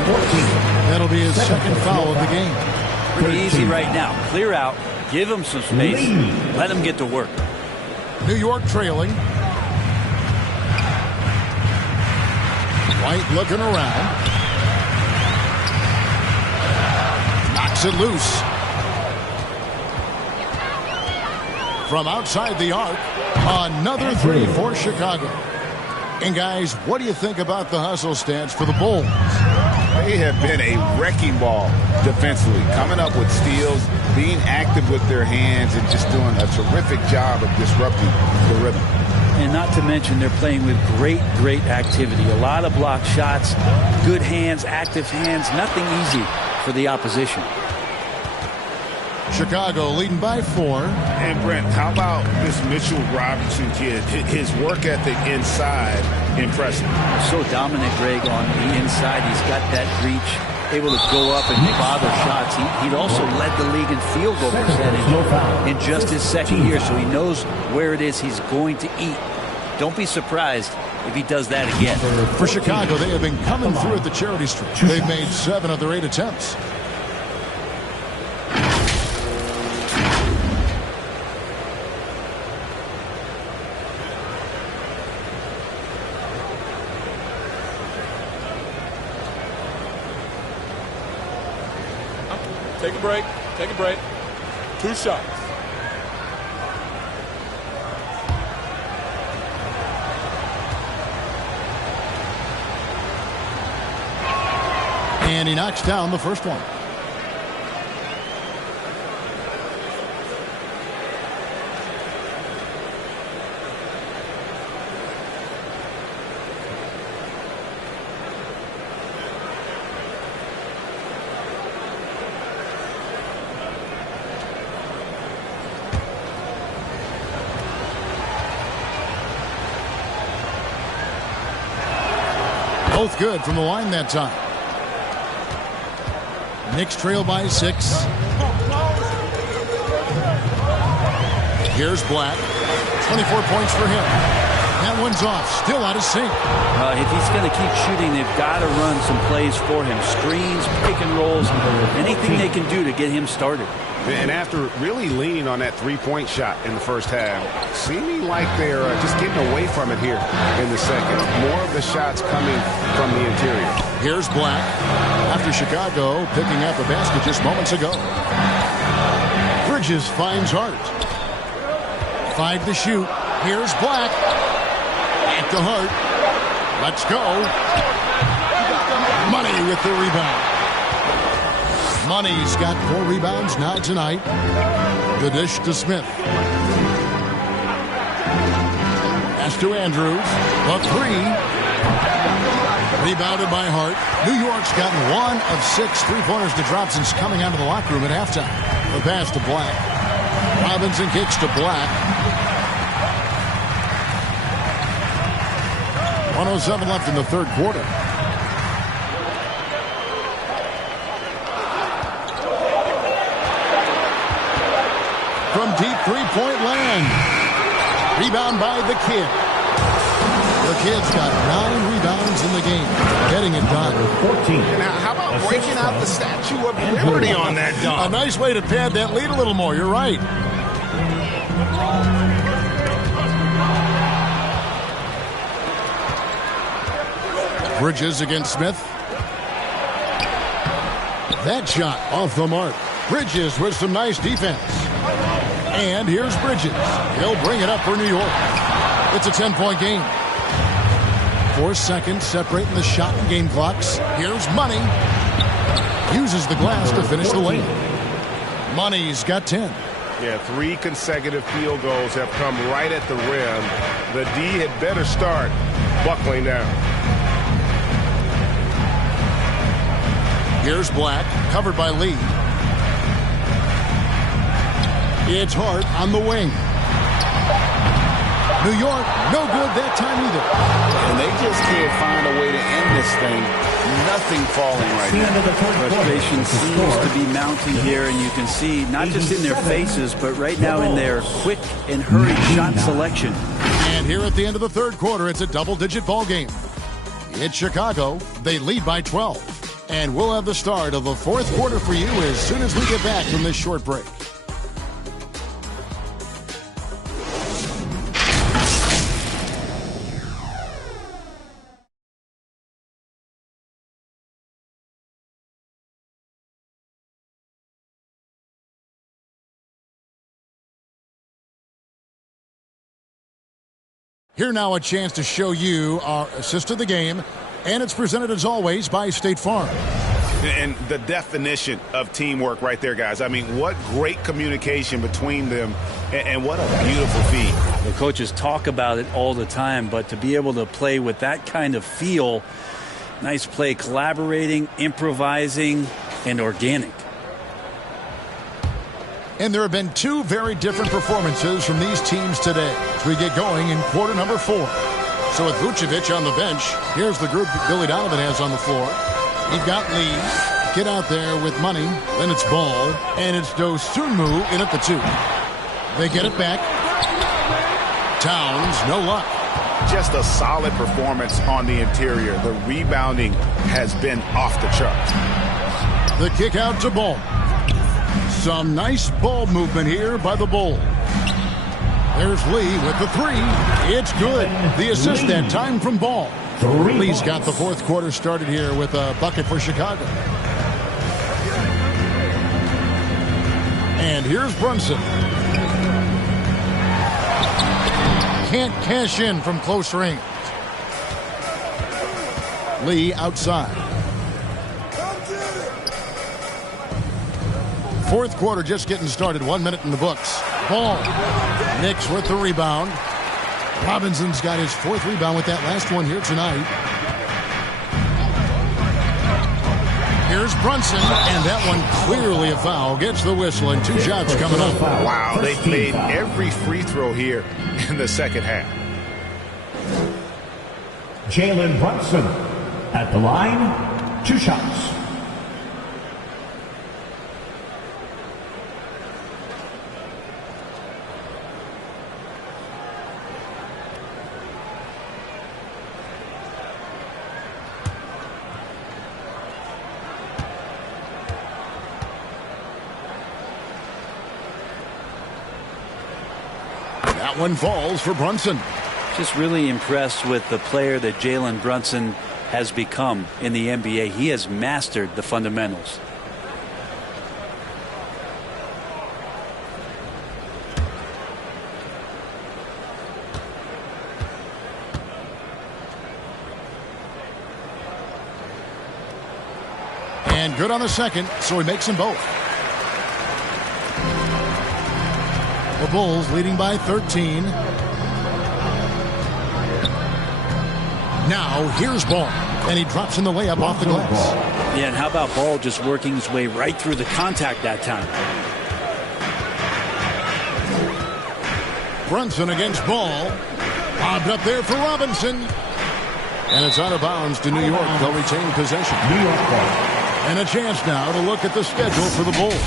That'll be his second foul of the game. Pretty easy right now. Clear out. Give him some space. Let him get to work. New York trailing. White looking around. Knocks it loose. From outside the arc, another 3 for Chicago. And guys, what do you think about the hustle stats for the Bulls? They have been a wrecking ball defensively, coming up with steals, being active with their hands, and just doing a terrific job of disrupting the rhythm. And not to mention they're playing with great activity. A lot of block shots, good hands, active hands, nothing easy for the opposition. Chicago leading by 4. And Brent, how about this Mitchell Robinson kid? His work ethic inside, impressive. So dominant, Greg, on the inside. He's got that reach, able to go up and bother shots. He'd also led the league in field goal percentage in just his second year, so he knows where it is he's going to eat. Don't be surprised if he does that again. For Chicago, they have been coming through at the charity stripe. They've made 7 of their 8 attempts. Take a break. Take a break. 2 shots. And he knocks down the first one. Both good from the line that time. Knicks trail by 6. Here's Black. 24 points for him. That one's off. Still out of sync. If he's going to keep shooting, they've got to run some plays for him. Screens, pick and rolls, anything they can do to get him started. And after really leaning on that three-point shot in the first half, seeming like they're just getting away from it here in the second. More of the shots coming from the interior. Here's Black. After Chicago picking up a basket just moments ago. Bridges finds Hart. 5 to shoot. Here's Black. Back to Hart. Let's go. Money with the rebound. Money's got 4 rebounds now tonight. The dish to Smith. Pass to Andrews. The 3. Rebounded by Hart. New York's gotten 1 of 6 3-pointers to drop since coming out of the locker room at halftime. The pass to Black. Robinson kicks to Black. 1:07 left in the third quarter. From deep three-point land. Rebound by the Kid. The Kid's got 9 rebounds in the game. Getting it done. 14. Now, how about breaking out the Statue of Liberty on that dunk? A nice way to pad that lead a little more. You're right. Bridges against Smith. That shot off the mark. Bridges with some nice defense. And here's Bridges. He'll bring it up for New York. It's a 10-point game. 4 seconds separating the shot and game clocks. Here's Money. Uses the glass to finish the lane. Money's got 10. Yeah, 3 consecutive field goals have come right at the rim. The D had better start buckling down. Here's Black, covered by Lee. It's Hart on the wing. New York, no good that time either. And they just can't find a way to end this thing. Nothing falling right now. Frustration seems to be mounting here, and you can see not just in their faces, but right now in their quick and hurried shot selection. And here at the end of the third quarter, it's a double-digit ball game. It's Chicago. They lead by 12. And we'll have the start of the fourth quarter for you as soon as we get back from this short break. Here now a chance to show you our assist of the game, and it's presented as always by State Farm. And the definition of teamwork right there, guys. I mean, what great communication between them, and what a beautiful feat. The coaches talk about it all the time, but to be able to play with that kind of feel, nice play, collaborating, improvising, and organic. And there have been 2 very different performances from these teams today as we get going in quarter number 4. So with Vucevic on the bench, here's the group that Billy Donovan has on the floor. You've got Lee, get out there with Money, then it's Ball, and it's Dosunmu in at the 2. They get it back. Towns, no luck. Just a solid performance on the interior. The rebounding has been off the charts. The kick out to Ball. Some nice ball movement here by the Bulls. There's Lee with the 3. It's good. The assist that time from Ball. Lee's got the fourth quarter started here with a bucket for Chicago. And here's Brunson. Can't cash in from close range. Lee outside. Fourth quarter just getting started. 1 minute in the books. Ball. Knicks with the rebound. Robinson's got his 4th rebound with that last one here tonight. Here's Brunson, and that one clearly a foul. Gets the whistle, and 2 shots coming up. Wow, they've made every free throw here in the second half. Jalen Brunson at the line, 2 shots. That one falls for Brunson. Just really impressed with the player that Jalen Brunson has become in the NBA. He has mastered the fundamentals. And good on the second, so he makes them both. The Bulls leading by 13. Now here's Ball, and he drops in the layup off the glass. Yeah, and how about Ball just working his way right through the contact that time? Brunson against Ball. Bobbed up there for Robinson. And it's out of bounds to New York. They'll retain possession. New York ball. And a chance now to look at the schedule for the Bulls.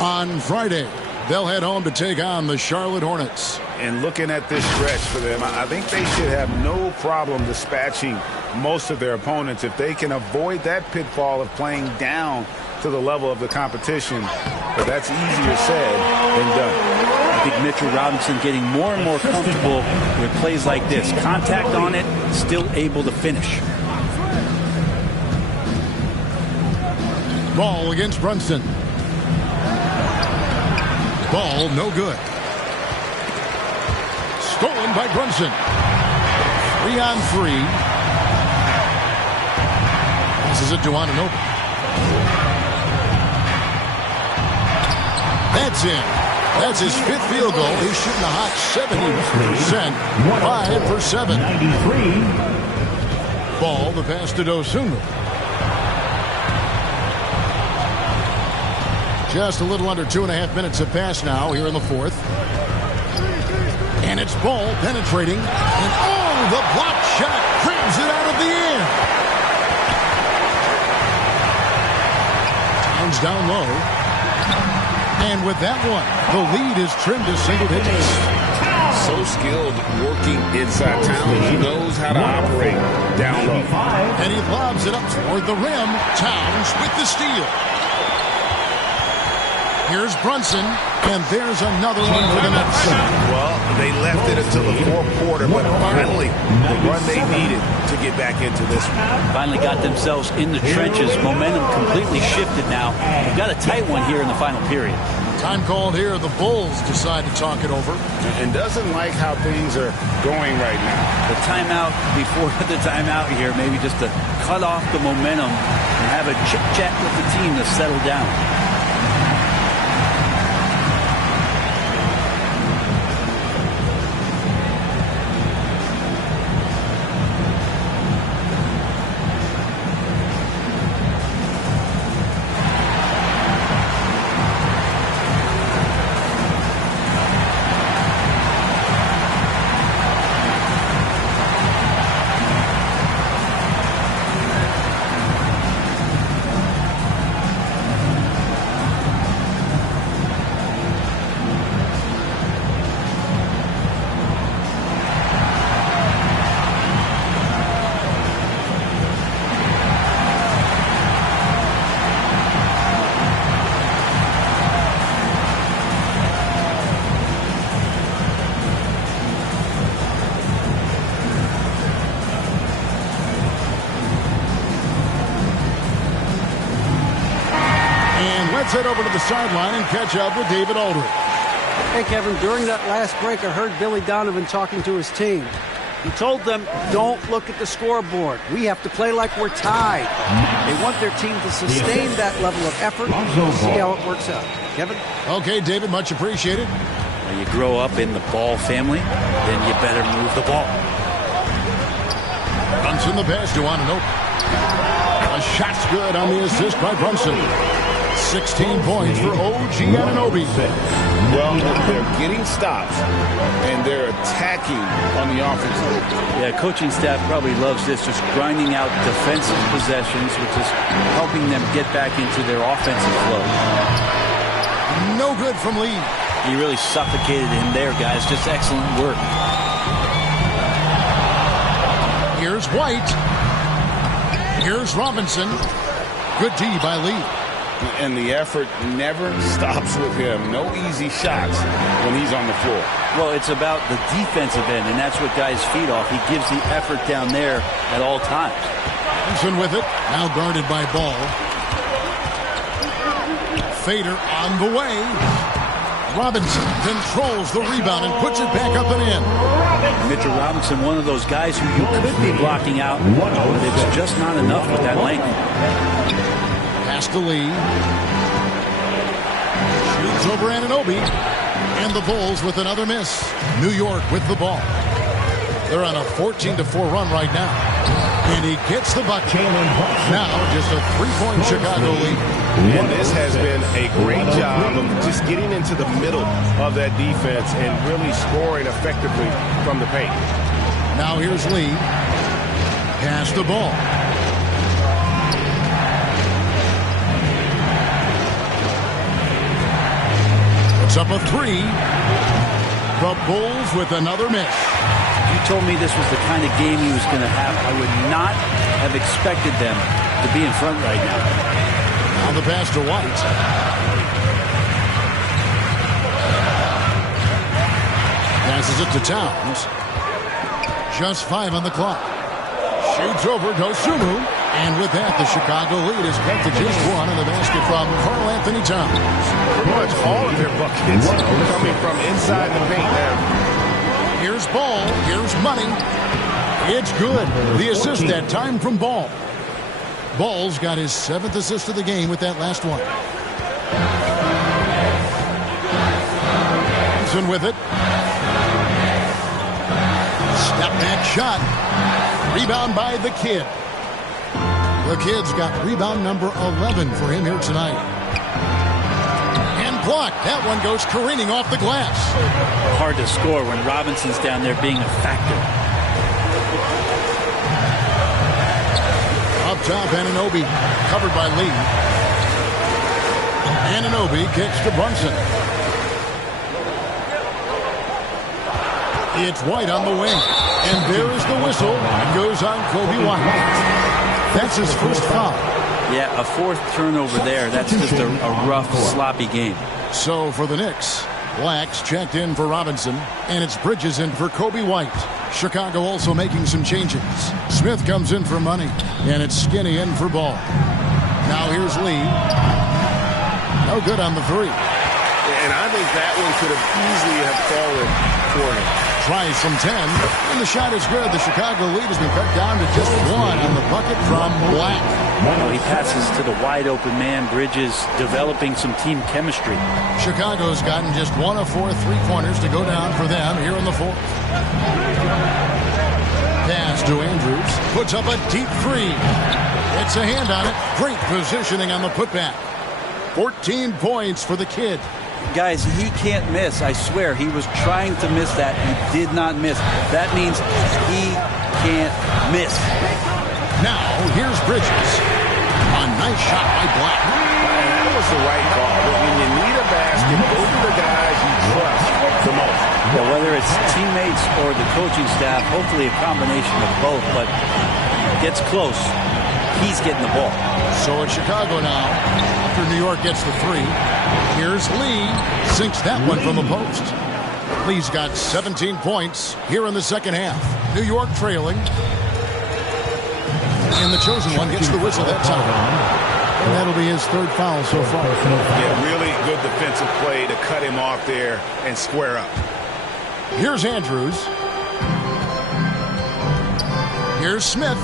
On Friday, they'll head home to take on the Charlotte Hornets. And looking at this stretch for them, I think they should have no problem dispatching most of their opponents if they can avoid that pitfall of playing down to the level of the competition. But that's easier said than done. I think Mitchell Robinson getting more and more comfortable with plays like this. Contact on it, still able to finish. Ball against Brunson. Ball no good. Stolen by Brunson. 3-on-3. Passes it to Anunoby. That's in. That's his 5th field goal. He's shooting a hot 70%. 5 for 7. 93. Ball, the pass to Dosunmu. Just a little under 2.5 minutes have passed now here in the 4th. And it's Ball penetrating. And oh, the block shot grabs it out of the air. Towns down low. And with that one, the lead is trimmed to single digits. So skilled working inside Towns. He knows how to operate down low. And he lobs it up toward the rim. Towns with the steal. Here's Brunson, and there's another one for the Nets. Well, they left it until the 4th quarter, but finally the run they needed to get back into this one. Finally got themselves in the trenches. Momentum completely shifted now. They've got a tight one here in the final period. Time called here. The Bulls decide to talk it over. And doesn't like how things are going right now. The timeout before the timeout here, maybe just to cut off the momentum and have a chit-chat with the team to settle down. Let's head over to the sideline and catch up with David Aldridge. Hey, Kevin, during that last break, I heard Billy Donovan talking to his team. He told them, don't look at the scoreboard. We have to play like we're tied. They want their team to sustain that level of effort. See how it works out. Kevin? Okay, David, much appreciated. When you grow up in the Ball family, then you better move the ball. Brunson the pass to Anunoby. A shot's good on the assist by Brunson. 16 points for OG Anunoby. Well, they're getting stops, and they're attacking on the offensive. Yeah, coaching staff probably loves this, just grinding out defensive possessions, which is helping them get back into their offensive flow. No good from Lee. He really suffocated him there, guys. Just excellent work. Here's White. Here's Robinson. Good D by Lee. And the effort never stops with him. No easy shots when he's on the floor. Well, it's about the defensive end, and that's what guys feed off. He gives the effort down there at all times. Robinson with it. Now guarded by Ball. Fader on the way. Robinson controls the rebound and puts it back up and in. Mitchell Robinson, one of those guys who you could be blocking out, but it's just not enough with that length. Pass to Lee. Shoots over Anunoby. And the Bulls with another miss. New York with the ball. They're on a 14-4 run right now. And he gets the bucket. Now just a 3-point Chicago lead. And this has been a great job of just getting into the middle of that defense and really scoring effectively from the paint. Now here's Lee. Pass the ball. Puts up a 3. The Bulls with another miss. You told me this was the kind of game he was going to have. I would not have expected them to be in front right now. Now the pass to White. Passes it to Towns. Just 5 on the clock. Shoots over Dosunmu. And with that, the Chicago lead is cut to just 1 on the basket from Karl Anthony Towns. Pretty much all of their buckets coming from inside the paint now. Here's Ball. Here's Money. It's good. The assist that time from Ball. Ball's got his 7th assist of the game with that last one. Johnson with it. Step back shot. Rebound by the Kid. The Kid's got rebound number 11 for him here tonight. And blocked. That one goes careening off the glass. Hard to score when Robinson's down there being a factor. Up top, Anunoby covered by Lee. Anunoby kicks to Brunson. It's White on the wing. And there is the whistle. It goes on Coby White. That's his first foul. Yeah, a 4th turnover there. That's just a rough, sloppy game. So for the Knicks, Black's checked in for Robinson, and it's Bridges in for Coby White. Chicago also making some changes. Smith comes in for Money, and it's Skinny in for Ball. Now here's Lee. No good on the 3. And I think that one could have easily have fallen for him. Tries from 10, and the shot is good. The Chicago lead has been cut down to just 1 on the bucket from Black. Well, he passes to the wide-open man. Bridges developing some team chemistry. Chicago's gotten just 1 of 4 3-pointers to go down for them here in the 4th. Pass to Andrews. Puts up a deep 3. It's a hand on it. Great positioning on the putback. 14 points for the Kid. Guys, he can't miss. I swear, he was trying to miss that. He did not miss. That means he can't miss. Now, here's Bridges. A nice shot by Black. And that was the right call. When you need a basket, those are the guys you trust the most. Well, whether it's teammates or the coaching staff, hopefully a combination of both, but gets close. He's getting the ball. So it's Chicago now. After New York gets the 3. Here's Lee. Sinks that one from the post. Lee's got 17 points here in the second half. New York trailing. And the chosen one gets the whistle that time. And that'll be his 3rd foul so far. Yeah, really good defensive play to cut him off there and square up. Here's Andrews. Here's Smith.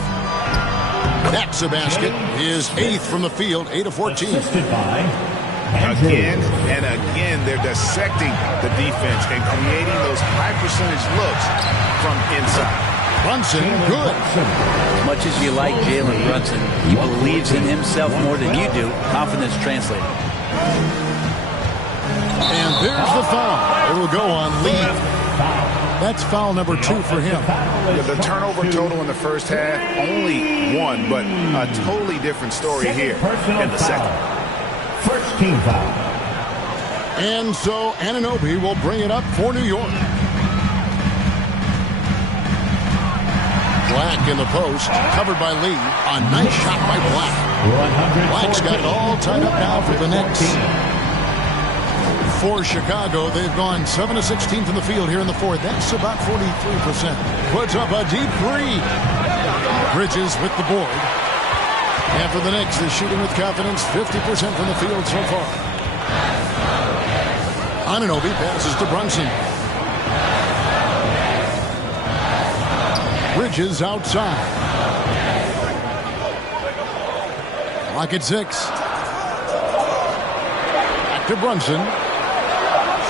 That's a basket. His 8th from the field, 8 of 14. Again and again, they're dissecting the defense and creating those high percentage looks from inside. Brunson, good. As much as you like Jalen Brunson, he believes in himself more than you do. Confidence translated. And there's the foul. It will go on Lee. That's foul number 2 for him. The turnover total in the first half, only 1, but a totally different story here in the second. First team foul. And so Anunoby will bring it up for New York. Black in the post, covered by Lee. A nice shot by Black. Black's got it all tied up now for the Knicks. For Chicago, they've gone 7 of 16 from the field here in the 4th. That's about 43%. Puts up a deep 3. Bridges with the board. And for the Knicks, they're shooting with confidence, 50% from the field so far. Anunoby passes to Brunson. Bridges outside. Clock at 6. to Brunson.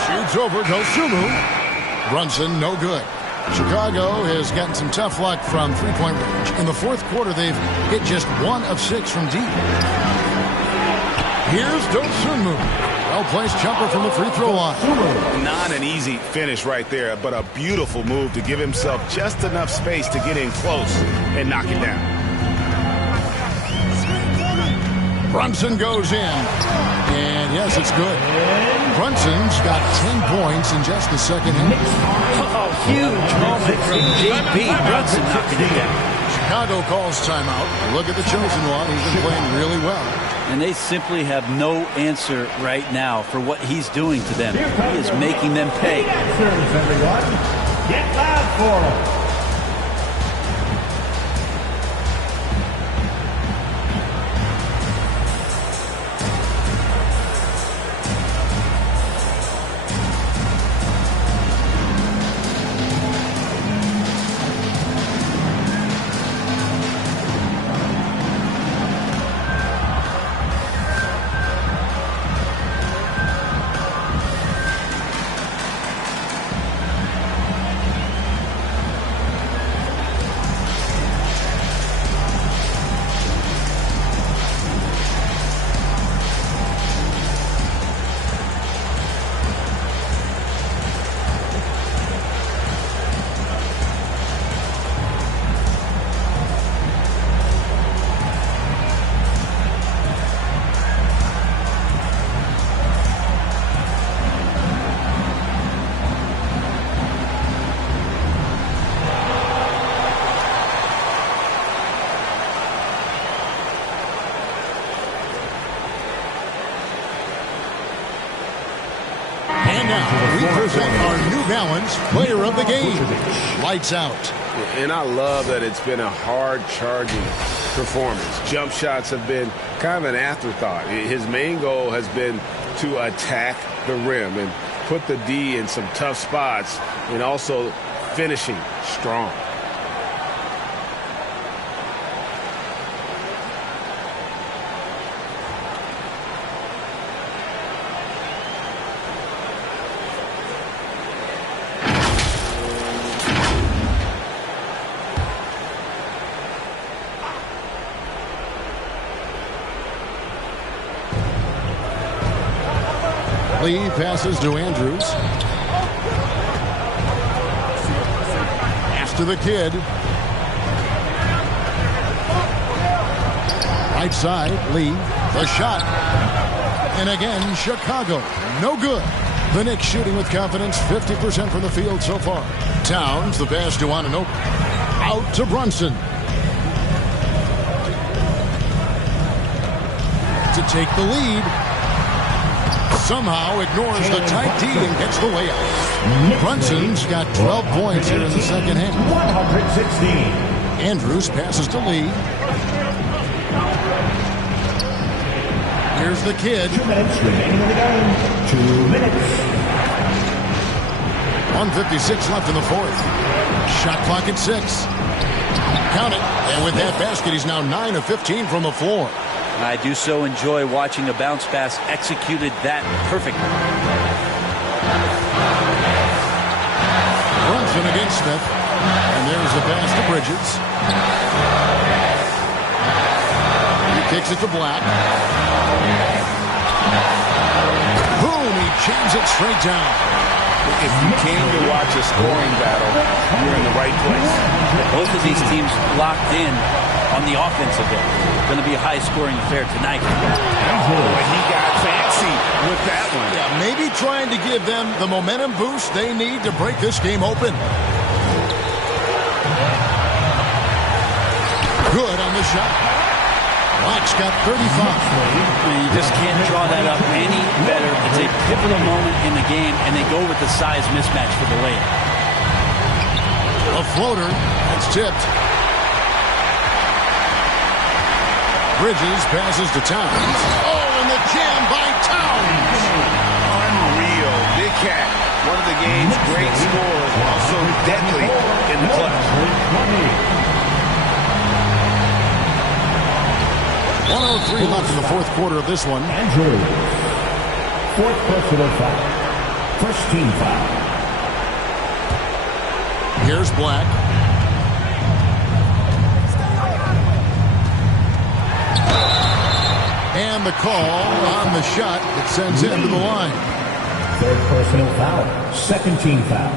Shoots over Dosunmu. Brunson, no good. Chicago has gotten some tough luck from three-point range. In the fourth quarter, they've hit just 1 of 6 from deep. Here's Dosunmu. Well-placed jumper from the free throw line. Not an easy finish right there, but a beautiful move to give himself just enough space to get in close and knock it down. Brunson goes in. And yes, it's good. Brunson's got 10 points in just the second half. Oh, huge moment from J.B. Brunson knocking it down. Chicago calls timeout. Look at the chosen one. He's been playing really well. And they simply have no answer right now for what he's doing to them. He is making them pay. Answers, everyone. Get loud for him. And now we present our New Balance Player of the Game. Lights out. And I love that it's been a hard-charging performance. Jump shots have been kind of an afterthought. His main goal has been to attack the rim and put the D in some tough spots and also finishing strong. Lee passes to Andrews. Pass to the kid. Right side, Lee. The shot. And again, Chicago. No good. The Knicks shooting with confidence, 50% from the field so far. Towns, the pass to Anunoby. Out to Brunson. To take the lead. Somehow ignores the tight D and gets the layup. Brunson's got 12 points here in the second half. 116. Andrews passes to Lee. Here's the kid. 2 minutes remaining in the game. 2 minutes. 1:56 left in the fourth. Shot clock at 6. Count it. And with that basket, he's now 9 of 15 from the floor. I do so enjoy watching a bounce pass executed that perfectly. Brunson against Smith. And there's the pass to Bridges. He kicks it to Black. Boom! He jams it straight down. If you came to watch a scoring battle, you're in the right place. Both of these teams locked in on the offensive end. Going to be a high-scoring affair tonight. Oh, and he got fancy with that one. Yeah, maybe trying to give them the momentum boost they need to break this game open. Good on the shot. Black's got 35. You just can't draw that up any better. It's a pivotal moment in the game, and they go with the size mismatch for the layup. A floater. That's tipped. Bridges passes to Towns. Oh, and the jam by Towns. Unreal. Big Cat, one of the game's great scorers, also deadly in the clutch. 103 left in the fourth quarter of this one. Fourth personal foul. First team foul. Here's Black. And the call on the shot that sends him to the line. Third personal foul. Second team foul.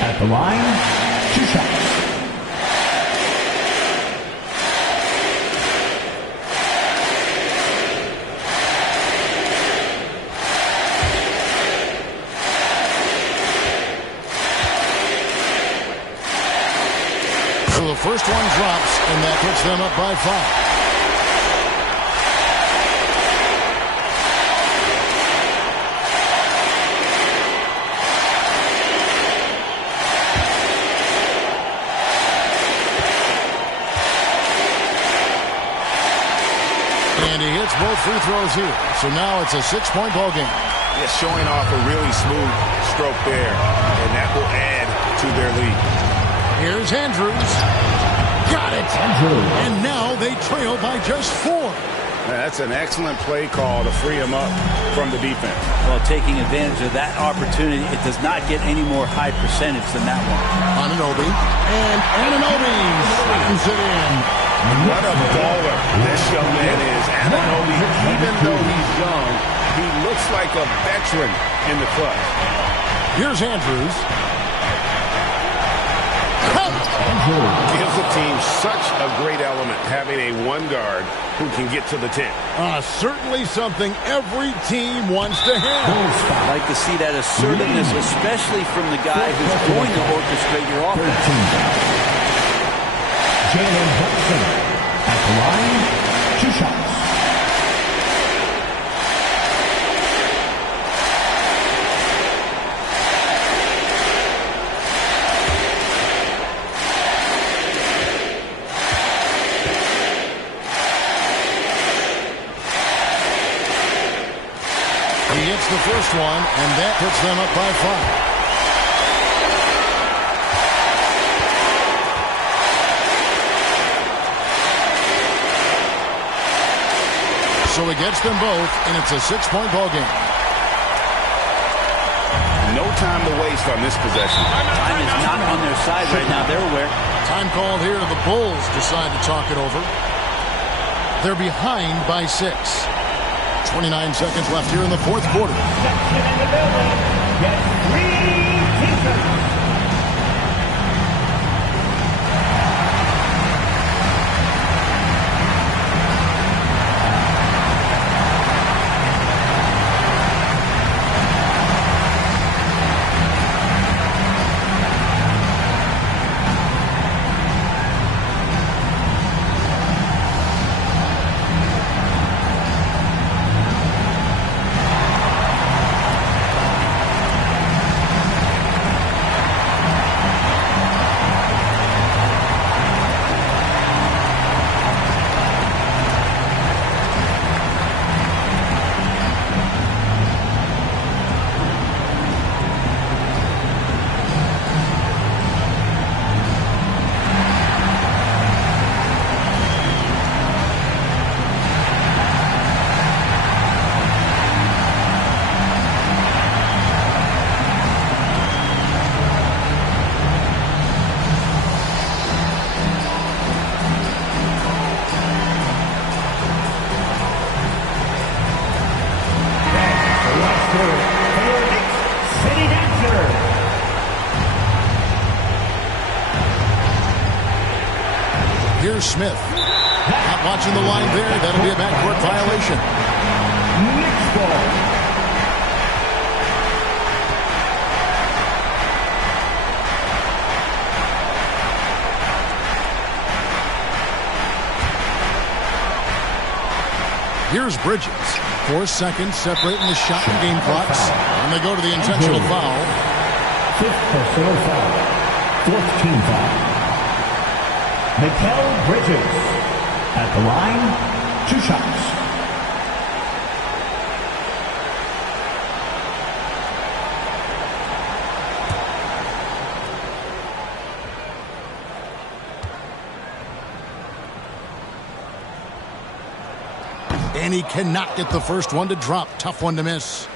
At the line, 2 shots. So the first one drops, and that puts them up by 5. And he hits both free throws here. So now it's a 6-point ball game. Yeah, showing off a really smooth stroke there, and that will add to their lead. Here's Andrews. Got it. And now they trail by just 4. That's an excellent play call to free him up from the defense. Well, taking advantage of that opportunity, it does not get any more high percentage than that one. Anunoby. And Anunoby slams it in. What a baller this young man is. Anunoby, even though he's young, he looks like a veteran in the clutch. Here's Andrews. Gives the team such a great element having a 1 guard who can get to the 10. Certainly something every team wants to have. I like to see that assertiveness, especially from the guy who's going to orchestrate your offense. Jalen Brunson at the line, 2 shots. He hits the first one, and that puts them up by 5. So he gets them both, and it's a 6-point ball game. No time to waste on this possession. Time is not on their side right now. They're aware. Time called here. The Bulls decide to talk it over. They're behind by 6. 29 seconds left here in the fourth quarter. Here's Smith. Not watching the line there. That'll be a backcourt violation. Next ball. Here's Bridges. 4 seconds separating the shot and game clocks. And they go to the intentional foul. 5th personal foul. 4th team foul. Mikal Bridges at the line, 2 shots. And he cannot get the first one to drop. Tough one to miss.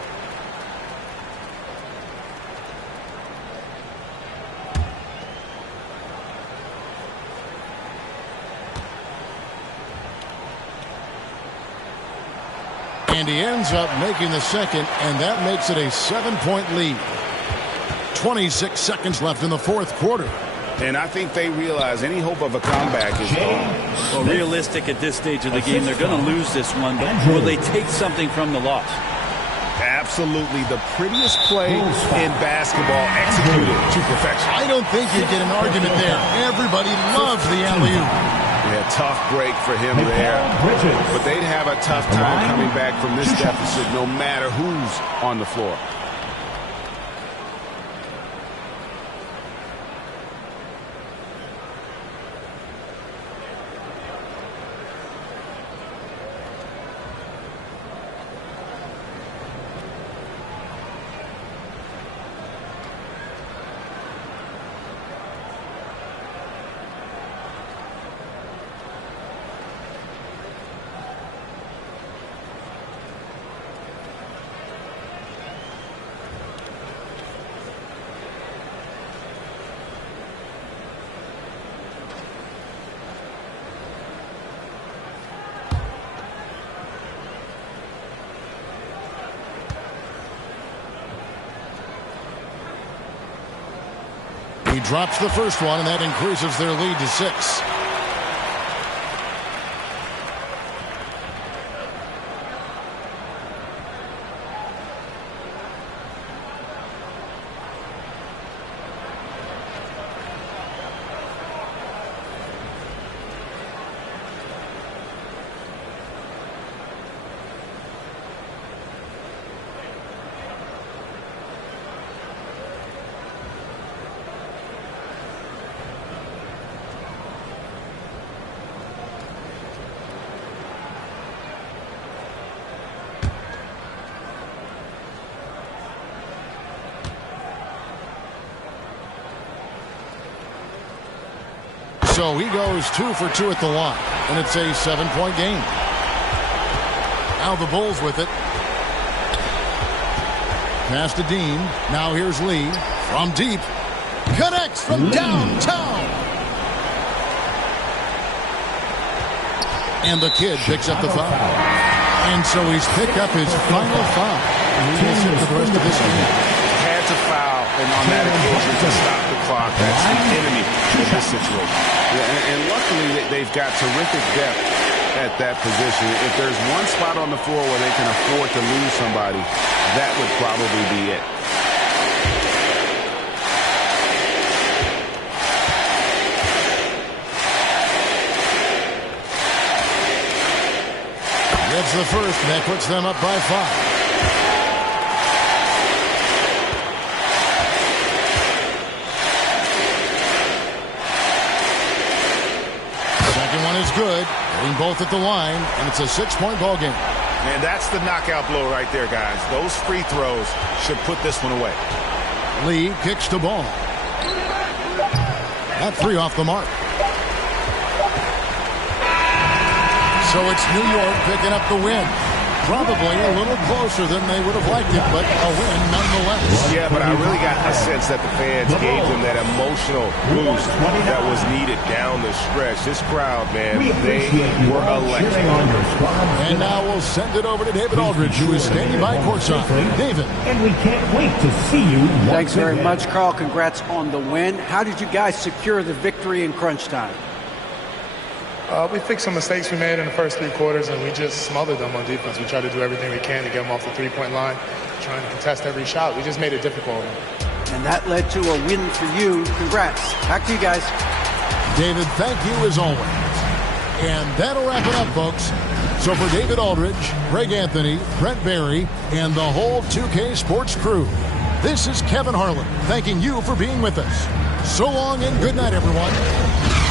And he ends up making the second, and that makes it a 7-point lead. 26 seconds left in the fourth quarter. And I think they realize any hope of a comeback is gone. Well, realistic at this stage of the game, they're going to lose this one, but will they take something from the loss? Absolutely the prettiest play in basketball executed to perfection. I don't think you get an argument there. Everybody loves the alley-oop. Yeah, tough break for him there. But they'd have a tough time coming back from this deficit no matter who's on the floor. He drops the first one, and that increases their lead to 6. So he goes 2 for 2 at the line, and it's a 7-point game. Now the Bulls with it. Pass to Dean. Now here's Lee from deep. Connects from downtown. And the kid picks up the foul. And so he's picked up his final foul. And he will sit for the rest of this game. Had to foul, and on that occasion to stop the clock. That's the enemy in this situation. Yeah, and luckily they've got terrific depth at that position. If there's one spot on the floor where they can afford to lose somebody, that would probably be it. Gets the first, and that puts them up by 5. Is good, getting both at the line, and it's a 6-point ball game. And that's the knockout blow right there, guys. Those free throws should put this one away. Lee kicks the ball. That 3 off the mark. So it's New York picking up the win. Probably a little closer than they would have liked it, but a win nonetheless. Yeah, but I really got a sense that the fans gave them that emotional boost that was needed down the stretch. This crowd, man, they were electric. And now we'll send it over to David Aldridge, who is standing by courtside. David. And we can't wait to see you. Thanks very much, Carl. Congrats on the win. How did you guys secure the victory in crunch time? We fixed some mistakes we made in the first 3 quarters, and we just smothered them on defense. We tried to do everything we can to get them off the 3-point line, trying to contest every shot. We just made it difficult. And that led to a win for you. Congrats. Back to you guys. David, thank you as always. And that'll wrap it up, folks. So for David Aldridge, Greg Anthony, Brent Barry, and the whole 2K Sports crew, this is Kevin Harlan thanking you for being with us. So long and good night, everyone.